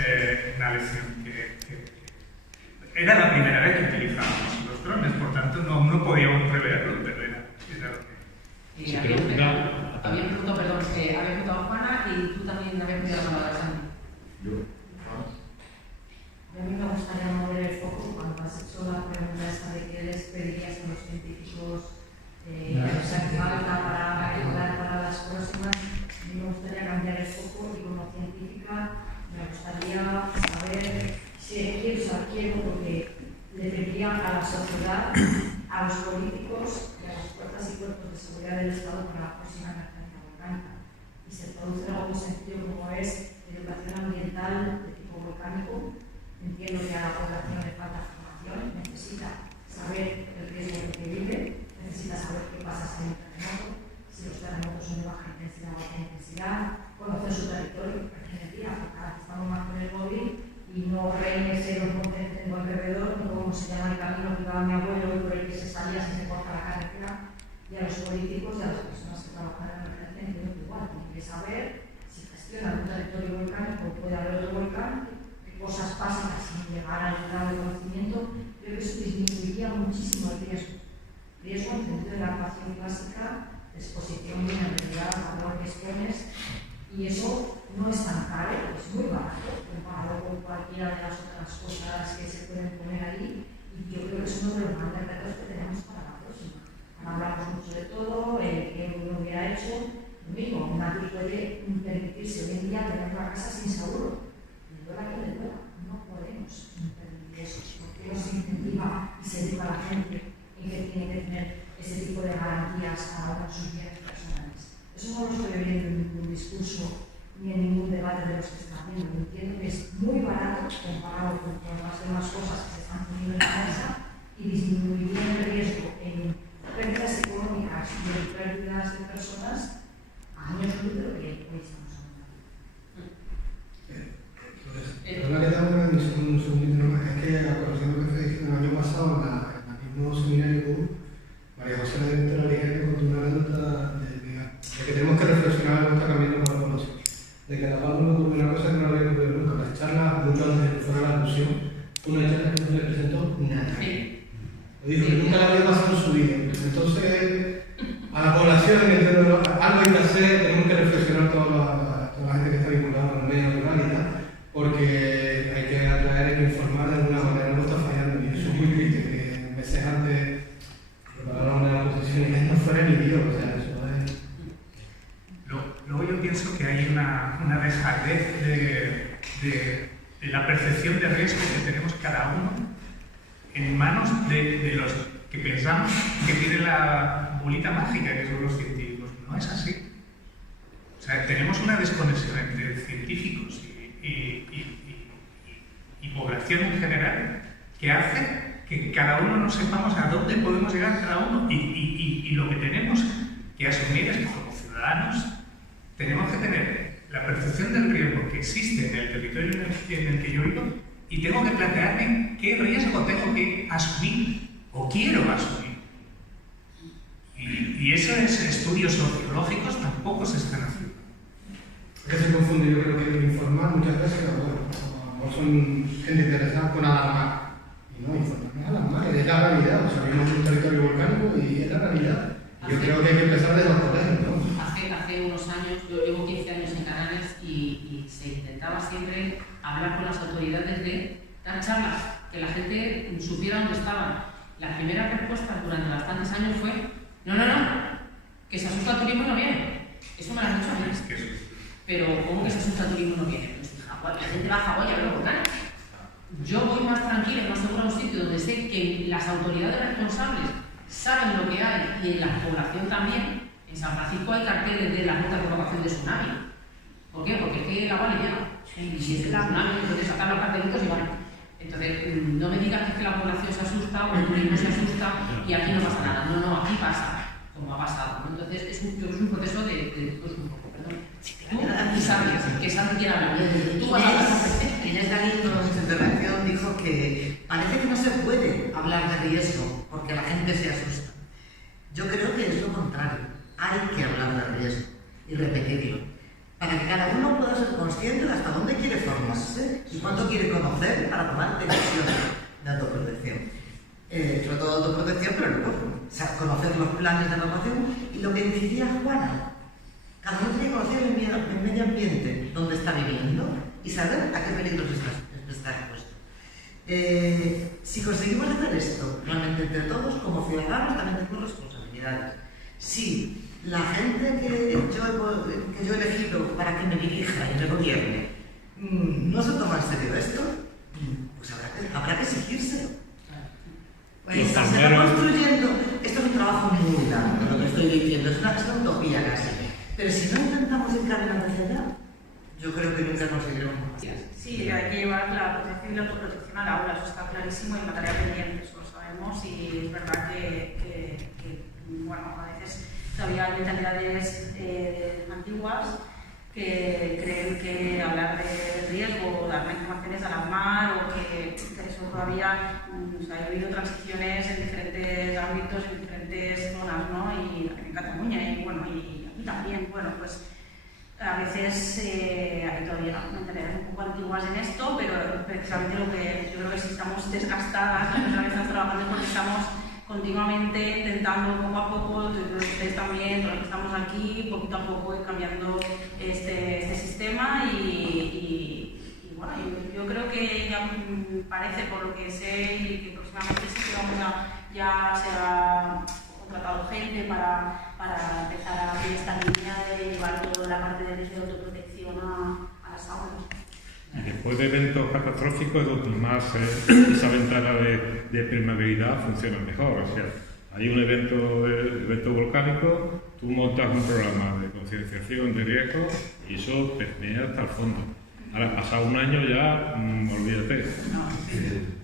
una lección que era la primera vez que utilizábamos los drones, por tanto no podíamos preverlo, pero era lo que... Sí, había preguntado Juana y tú también habías pedido la palabra, Sandy. A mí me gustaría mover el foco cuando has hecho la pregunta esa de qué les pedirías a los científicos que os hace falta para ayudar para las próximas. A mí me gustaría cambiar el foco y como científica me gustaría saber quiero porque le pediría a la sociedad, a los políticos y a las fuerzas y cuerpos de seguridad del Estado para la próxima emergencia volcánica. Y se produce algo sencillo como es educación ambiental de tipo volcánico. Entiendo que a la población le falta formación, necesita saber el riesgo que vive, necesita saber qué pasa si hay un terremoto, si los terremotos son de baja intensidad o alta intensidad, conocer su territorio, pertenecer, porque cada vez estamos más con el móvil y no reines los montes que tengo alrededor, no cómo se llama el camino que iba mi abuelo y por el que se salía si se corta la carretera. Y a los políticos y a las personas que trabajan en la emergencia entiendo que igual, tienen que saber si gestionan un territorio volcánico o puede haber otro volcán, cosas básicas sin llegar al grado de conocimiento. Creo que eso disminuiría muchísimo el riesgo en sentido de la actuación clásica, de exposición de inactividad a cuestiones, y eso no es tan caro, es muy barato comparado con cualquiera de las otras cosas que se pueden poner ahí, y yo creo que es uno de los grandes retos que tenemos para la próxima. Hablamos mucho de todo, que uno hubiera hecho lo mismo. Nadie puede permitirse hoy en día tener una casa sin seguro. No podemos impedir eso, porque no se incentiva y se educa a la gente en que tiene que tener ese tipo de garantías para sus bienes personales. Eso no lo estoy viendo en ningún discurso ni en ningún debate de los que están viendo. Entiendo que es muy barato comparado con las demás cosas que se están poniendo en la mesa y disminuiría el riesgo en pérdidas económicas y en pérdidas de personas a años luz de lo que hoy estamos hablando. luego yo pienso que hay una dejadez de la percepción de riesgo que tenemos cada uno en manos de los que pensamos que tienen la bolita mágica, que son los científicos. No es así. O sea, tenemos una desconexión entre científicos y población en general que hace que cada uno no sepamos a dónde podemos llegar cada uno y lo que tenemos que asumir es que como ciudadanos tenemos que tener la percepción del riesgo que existe en el territorio en el que yo vivo y tengo que plantearme qué riesgo tengo que asumir o quiero asumir. Y esos estudios sociológicos tampoco se están haciendo. Es que se confunde, yo creo que informar muchas veces, o son gente interesada con alarmar. Y no, informar no es alarmar, es la realidad. O sea, vivimos en un territorio volcánico y es la realidad. Yo creo que hay que empezar desde los colegios, ¿no? Hace unos años, yo llevo 15 años en Canarias y se intentaba siempre hablar con las autoridades de dar charlas, que la gente supiera dónde estaban. La primera respuesta durante bastantes años fue: no, que se asusta el turismo y no viene. Eso me lo han dicho a mí. Pero ¿cómo que se asusta el turismo y no viene? Pues la gente va a Hawái a ver los volcanes. Yo voy más tranquila y más segura a un sitio donde sé que las autoridades responsables saben lo que hay y en la población también. En San Francisco hay carteles de la ruta de provocación de tsunami. ¿Por qué? Porque es que el agua le llega. Y si es el tsunami, entonces sacar los cartelitos y van. Entonces, no me digas que es que la población se asusta o el turismo se asusta y aquí no pasa nada. No, aquí pasa, como ha pasado. Entonces, es un proceso de perdón. Tú sabes que Santi quiere hablar. Tú vas a hablar. Inés Galindo en su intervención dijo que parece que no se puede hablar de riesgo porque la gente se asusta. Yo creo que es lo contrario. Hay que hablar de riesgo y repetirlo, para que cada uno pueda ser consciente de hasta dónde quiere formarse y cuánto quiere conocer para tomar decisiones de autoprotección. Sobre todo autoprotección, pero luego conocer los planes de adaptación y lo que decía Juana. Cada uno tiene que conocer el medio ambiente donde está viviendo y saber a qué peligros está expuesto. Si conseguimos hacer esto, realmente entre todos, como ciudadanos, también tenemos responsabilidades. Si la gente que yo he elegido para que me dirija y me gobierne no se toma en serio esto, pues habrá que exigírselo. Se está construyendo, esto es un trabajo muy largo, lo que estoy diciendo, es una utopía casi. Pero si no intentamos ir caminando hacia allá, yo creo que nunca conseguiremos más. Sí, hay que llevar la protección y la autoprotección al aula, eso está clarísimo y en materia pendiente, eso lo sabemos y es verdad que bueno, a veces todavía hay mentalidades antiguas que creen que hablar de riesgo o dar informaciones al alarmar o que eso todavía ha habido transiciones en diferentes ámbitos, en diferentes zonas, ¿no? Y en Cataluña y bueno, y aquí también, bueno, pues a veces hay todavía mentalidades un poco antiguas en esto, pero precisamente lo que yo creo que si estamos desgastadas, las personas que estamos trabajando es porque estamos continuamente intentando poco a poco, ustedes también, todos los que estamos aquí, poquito a poco ir cambiando este sistema y bueno, yo creo que ya parece, por lo que sé, y que próximamente sí que ya se ha contratado gente para empezar a abrir esta línea de llevar toda la parte de autoprotección a las aulas. Después de eventos catastróficos es donde más esa ventana de permeabilidad funciona mejor. O sea, hay un evento volcánico, tú montas un programa de concienciación de riesgo y eso permea hasta el fondo. Ahora, pasado un año ya, olvídate. No,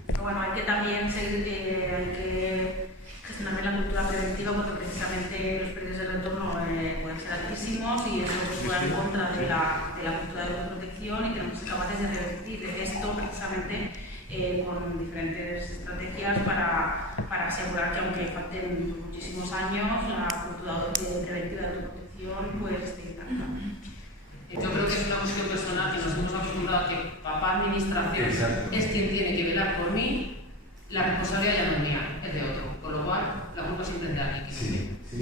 pero bueno, hay que también seguir, hay que gestionar la cultura preventiva porque precisamente los precios del entorno pueden ser altísimos y eso va en contra de la cultura de autoprotección y tenemos que ser capaces de revertir esto precisamente con diferentes estrategias para asegurar que aunque falten muchísimos años la cultura preventiva de autoprotección pues esté intacta. Yo creo que es una cuestión personal que nos hemos acostumbrado a que papá administración es quien tiene que velar por mí, la responsabilidad ya no es mía, es de otro, con lo cual la culpa siempre es de alguien.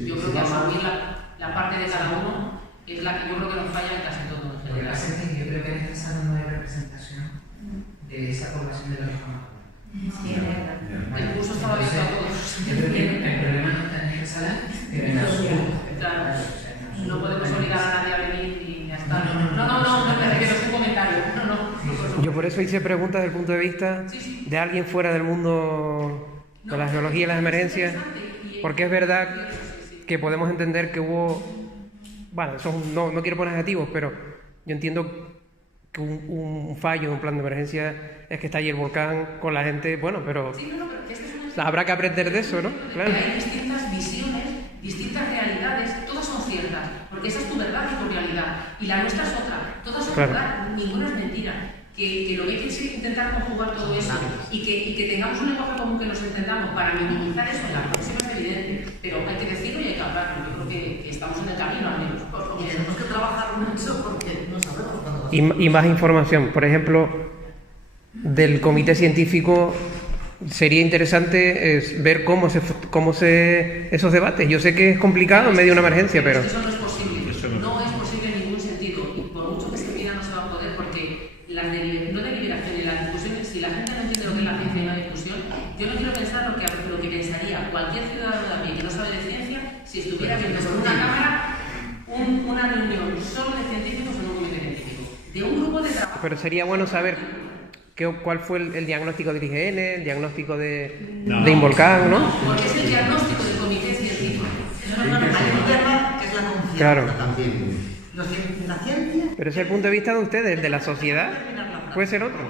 Yo creo que asumir la parte de cada uno es la que yo creo que nos falla en casi todo en general. Yo creo que es necesario una representación de esa población de los El curso estaba abierto a todos. Yo creo que el problema no está en esa sala, pero en absoluto. No podemos obligar a nadie a venir eso hice preguntas desde el punto de vista de alguien fuera del mundo de la geología y las emergencias, porque es verdad que podemos entender que hubo, bueno, no quiero poner adjetivos, pero yo entiendo que un fallo en un plan de emergencia es que está ahí el volcán con la gente, bueno, pero habrá que aprender de eso, ¿no? Claro. Hay distintas visiones, distintas realidades, todas son ciertas, porque esa es tu verdad y tu realidad, y la nuestra es otra, todas son verdad, ninguna es mentira. Que lo que hay que es intentar conjugar todo eso y que tengamos un lenguaje común que nos entendamos para minimizar eso en la próxima es evidente, pero hay que decirlo y hay que hablarlo. Yo creo que estamos en el camino al menos. Y tenemos que trabajar mucho porque no sabemos cuándo va a y más información. Por ejemplo, del comité científico sería interesante ver cómo esos debates. Yo sé que es complicado en medio de una emergencia, pero... Eso no es posible. No es posible en ningún sentido. Y por mucho que se pida no se va a poder porque no de liberación y las discusiones, si la gente no entiende lo que es la ciencia y la discusión, yo no quiero pensar lo que pensaría cualquier ciudadano de a pie que no sabe de ciencia si estuviera viendo por una cámara una reunión solo de científicos en un comité científico. De un grupo de trabajo. Pero sería bueno saber cuál fue el diagnóstico del IGN, el diagnóstico de Involcán, ¿no? Porque es el diagnóstico del comité científico. Hay un tema que es la confianza también. La ciencia... Pero ese es el punto de vista de ustedes, el de la sociedad. Puede ser otro.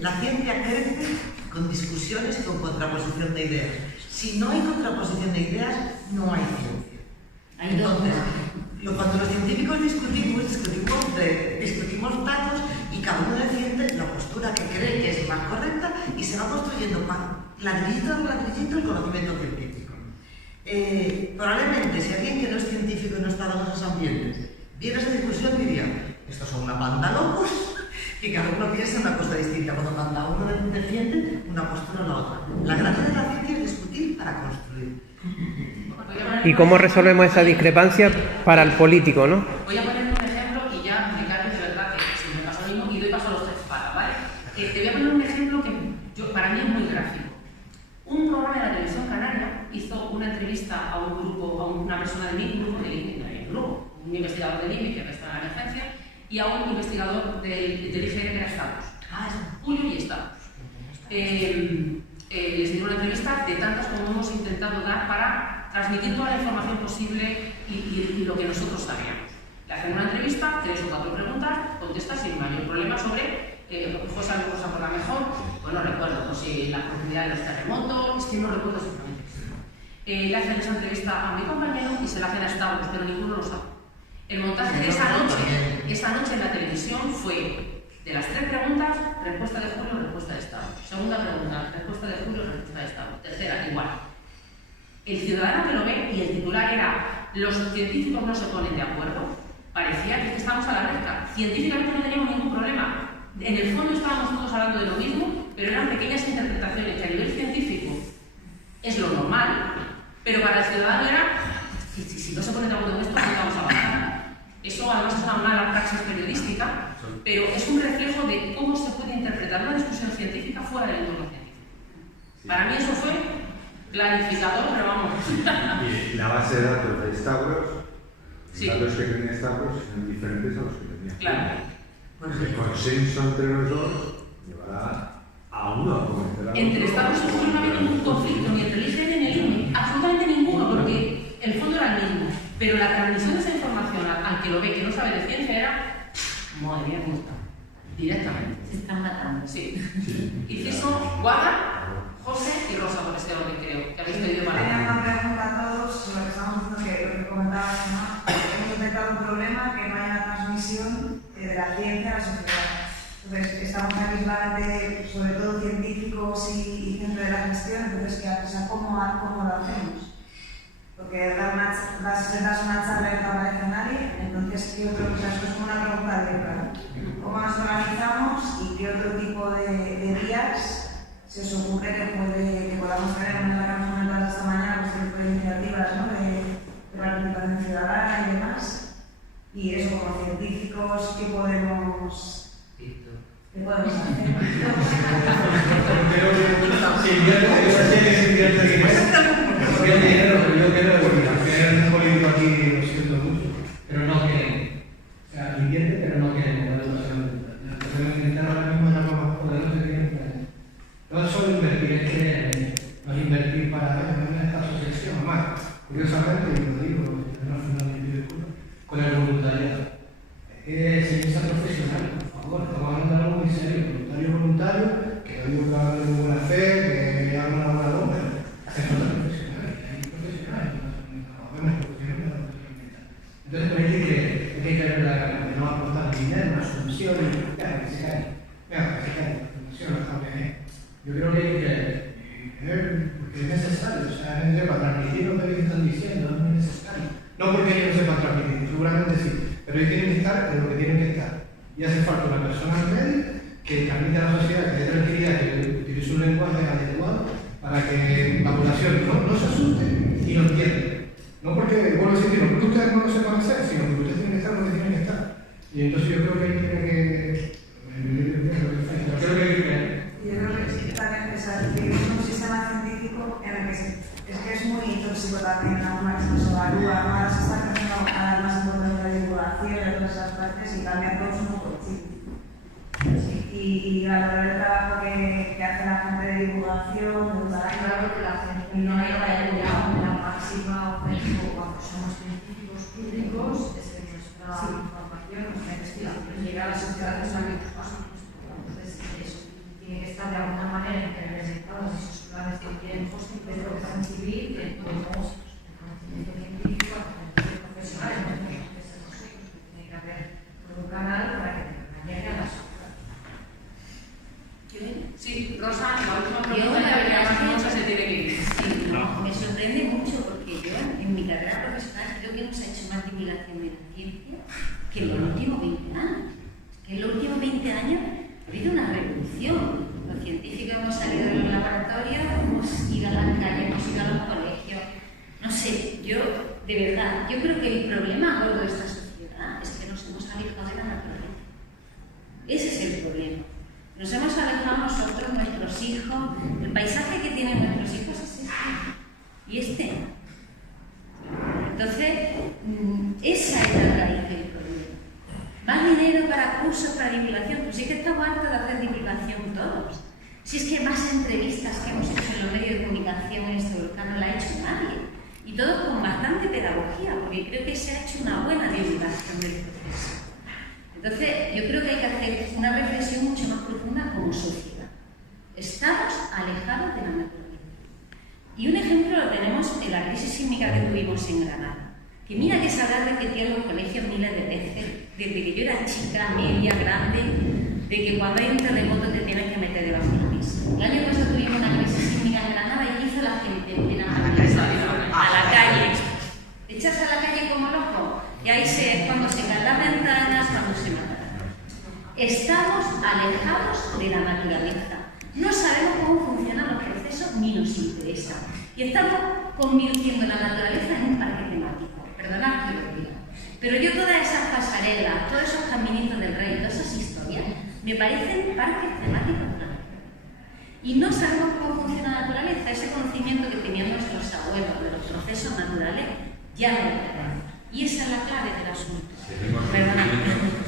La ciencia crece con discusiones y con contraposición de ideas. Si no hay contraposición de ideas, no hay ciencia. Entonces, cuando los científicos discutimos datos y cada uno defiende la postura que cree que es más correcta y se va construyendo ladrillito a ladrillito el conocimiento científico. Probablemente, si alguien que no es científico y no está en esos ambientes viera esa discusión, diría: estos son una banda locos, que cada uno piensa una cosa distinta, cuando cada uno defiende una postura o la otra. La gracia de la ciencia es discutir para construir. ¿Y cómo resolvemos esa discrepancia para el político, no? Voy a poner un ejemplo y ya explicarles de verdad que si me pasa lo mismo y doy paso a los tres patas, ¿vale? Te voy a poner un ejemplo que para mí es muy gráfico. Un programa de la televisión canaria hizo una entrevista a un grupo, a una persona de mi grupo, un investigador del INE que está en la emergencia, y a un investigador del IGN que era Estados. Julio y Estados. Les di una entrevista de tantas como hemos intentado dar para transmitir toda la información posible y lo que nosotros sabíamos. Le hacen una entrevista, 3 o 4 preguntas, contesta sin mayor problema sobre José Alberto Saporra mejor, pues no recuerdo, pues si la profundidad de los terremotos, es que no recuerdo exactamente. Le hacen esa entrevista a mi compañero y se la hacen a Estados, pero ninguno lo sabe. El montaje de esa noche en la televisión fue de las 3 preguntas, respuesta de Julio, respuesta de Estado. Segunda pregunta, respuesta de Julio, respuesta de Estado. Tercera, igual. El ciudadano que lo ve y el titular era: los científicos no se ponen de acuerdo. Parecía que estamos a la recta. Científicamente no teníamos ningún problema. En el fondo estábamos todos hablando de lo mismo, pero eran pequeñas interpretaciones que a nivel científico es lo normal, pero para el ciudadano era: si no se pone de acuerdo en esto, no vamos a avanzar. Eso además es una mala praxis periodística, pero es un reflejo de cómo se puede interpretar una discusión científica fuera del entorno científico. Para mí eso fue clarificador, pero vamos. Y la base de datos de Stavros, los sí. datos que tenía Stavros son diferentes a los que tenía. Claro. El consenso entre los dos llevará a uno a convencer a otro. Entre Estados y Julio no había ningún conflicto, ni entre el IGN ni el INE, absolutamente ninguno, porque el fondo era el mismo. Pero la transmisión de esa información al que lo ve, que no sabe de ciencia, era: madre mía, ¿cómo está? Directamente. Se están matando. Sí. Inciso, Guada, José y Rosa, por ese orden creo, que habéis pedido para. Tenía una pregunta a todos sobre lo que estamos diciendo, que lo que comentabas, ¿no? Hemos detectado un problema, que no hay una transmisión de la ciencia a la sociedad. Entonces, estamos aquí solamente, sobre todo científicos y gente de la gestión, entonces, ¿cómo lo hacemos? Porque das una charla y no aparece nadie, entonces yo creo que es como una pregunta abierta. ¿Cómo nos organizamos y qué otro tipo de días se os ocurre que podamos tener? Una de las que hemos comentado esta mañana, pues tipo de iniciativas, ¿no? de participación ciudadana y demás. Y eso, como científicos, ¿qué podemos hacer? Yo quiero hacer un político aquí, lo siento mucho, pero no quieren. O sea, invierte, pero no quieren. La persona que intenta voluntariado. Se piensa profesional, por favor, estamos hablando de algo muy serio. Voluntario, que no digo que haga de buena fe, que haga una buena obra, hacer cosas profesionales, hay profesionales, no vemos profesionales. Entonces, pues hay que creer, hay que ver la cara, que no aportar dinero, una sumisión, que se cae, la fundación, la JPG. Yo creo que hay que creer, porque es necesario, o sea, es para transmitir lo que están diciendo, es muy necesario. No porque ellos no sepan transmitir, seguramente sí, pero ellos tienen que estar en lo que tienen que estar. Y hace falta una persona en medio que transmite a la sociedad, que dé tranquilidad, que utilice un lenguaje adecuado para que la población no se asuste y lo entienda. No porque, vuelvo a decir, no porque ustedes no lo sepan hacer, sino porque ustedes tienen que estar donde tienen que estar. Y entonces yo creo que ahí tiene que... Yo creo que también es un sistema científico en el que es que es muy tóxico también, una que se evalúa, ahora se está empezando a dar más importancia de divulgación y de todas esas partes y también todos un poco chicos. Y valorar el trabajo que hace la gente de divulgación, claro que la gente no hay la máxima ofensiva cuando somos científicos públicos, es que nuestra información, nuestra investigación llega a la sociedad de salud. Entonces, eso tiene que estar de alguna manera implementados esos planes de tiempos y de protección civil, que tenemos el conocimiento científico, el profesional, no tenemos que ser nosotros, tiene que haber un canal para que llegue a la sociedad. Sí, Rosa, la última pregunta ya que más mucho se tiene que ir. Sí, no, me sorprende mucho porque yo en mi carrera profesional creo que hemos hecho más divulgación de la ciencia que en los últimos 20 años. Que en los últimos 20 años ha habido una revolución. Los científicos hemos salido de los laboratorios, hemos ido a las calles, hemos ido a los colegios. No sé, yo, de verdad, yo creo que el problema gordo de esta sociedad es que nos hemos alejado de la naturaleza. Ese es el problema. Nos hemos alejado nosotros, nuestros hijos, el paisaje que tienen nuestros hijos es este. Entonces, esa es la raíz del problema. Más dinero para cursos, para divulgación, pues sí que estamos hartos de hacer divulgación todos. Si es que más entrevistas que hemos hecho en los medios de comunicación en este volcán no la ha hecho nadie. Y todo con bastante pedagogía, porque creo que se ha hecho una buena divulgación del proceso. Entonces, yo creo que hay que hacer una reflexión mucho más profunda como sociedad. Estamos alejados de la naturaleza. Y un ejemplo lo tenemos en la crisis sísmica que tuvimos en Granada. Que mira que se habrá repetido en los colegios miles de veces, desde que yo era chica, media, grande, de que cuando hay un terremoto te tienes que meter debajo de la mesa. El año pasado tuvimos una crisis sísmica en Granada y ¿qué hizo la gente? A la calle. Echas a la calle como loco. Y ahí es cuando se caen las ventanas, cuando se matan. Estamos alejados de la naturaleza. No sabemos cómo funcionan los procesos ni nos interesa. Y estamos convirtiendo la naturaleza en un parque temático. Perdonad que lo diga. Pero yo todas esas pasarelas, todos esos caminitos del rey, todas esas historias, me parecen parques temáticos. Y no sabemos cómo funciona la naturaleza. Ese conocimiento que tenían nuestros abuelos de los procesos naturales ya no lo tenemos. Y esa es la clave del asunto.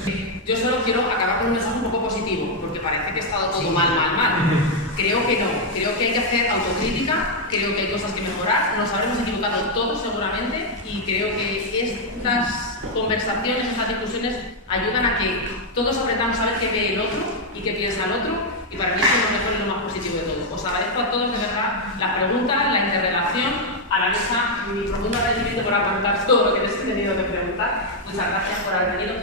Sí, yo solo quiero acabar con un mensaje un poco positivo, porque parece que ha estado todo mal. Creo que no. Creo que hay que hacer autocrítica, creo que hay cosas que mejorar, nos habremos equivocado todos seguramente, y creo que estas conversaciones, estas discusiones ayudan a que todos aprendamos a ver qué ve el otro y qué piensa el otro, y para mí eso es lo mejor y lo más positivo de todo. Os agradezco a todos de verdad las preguntas, la interrelación. A la mesa, mi profundo agradecimiento por aportar todo lo que les he tenido que preguntar. Muchas gracias por haber venido.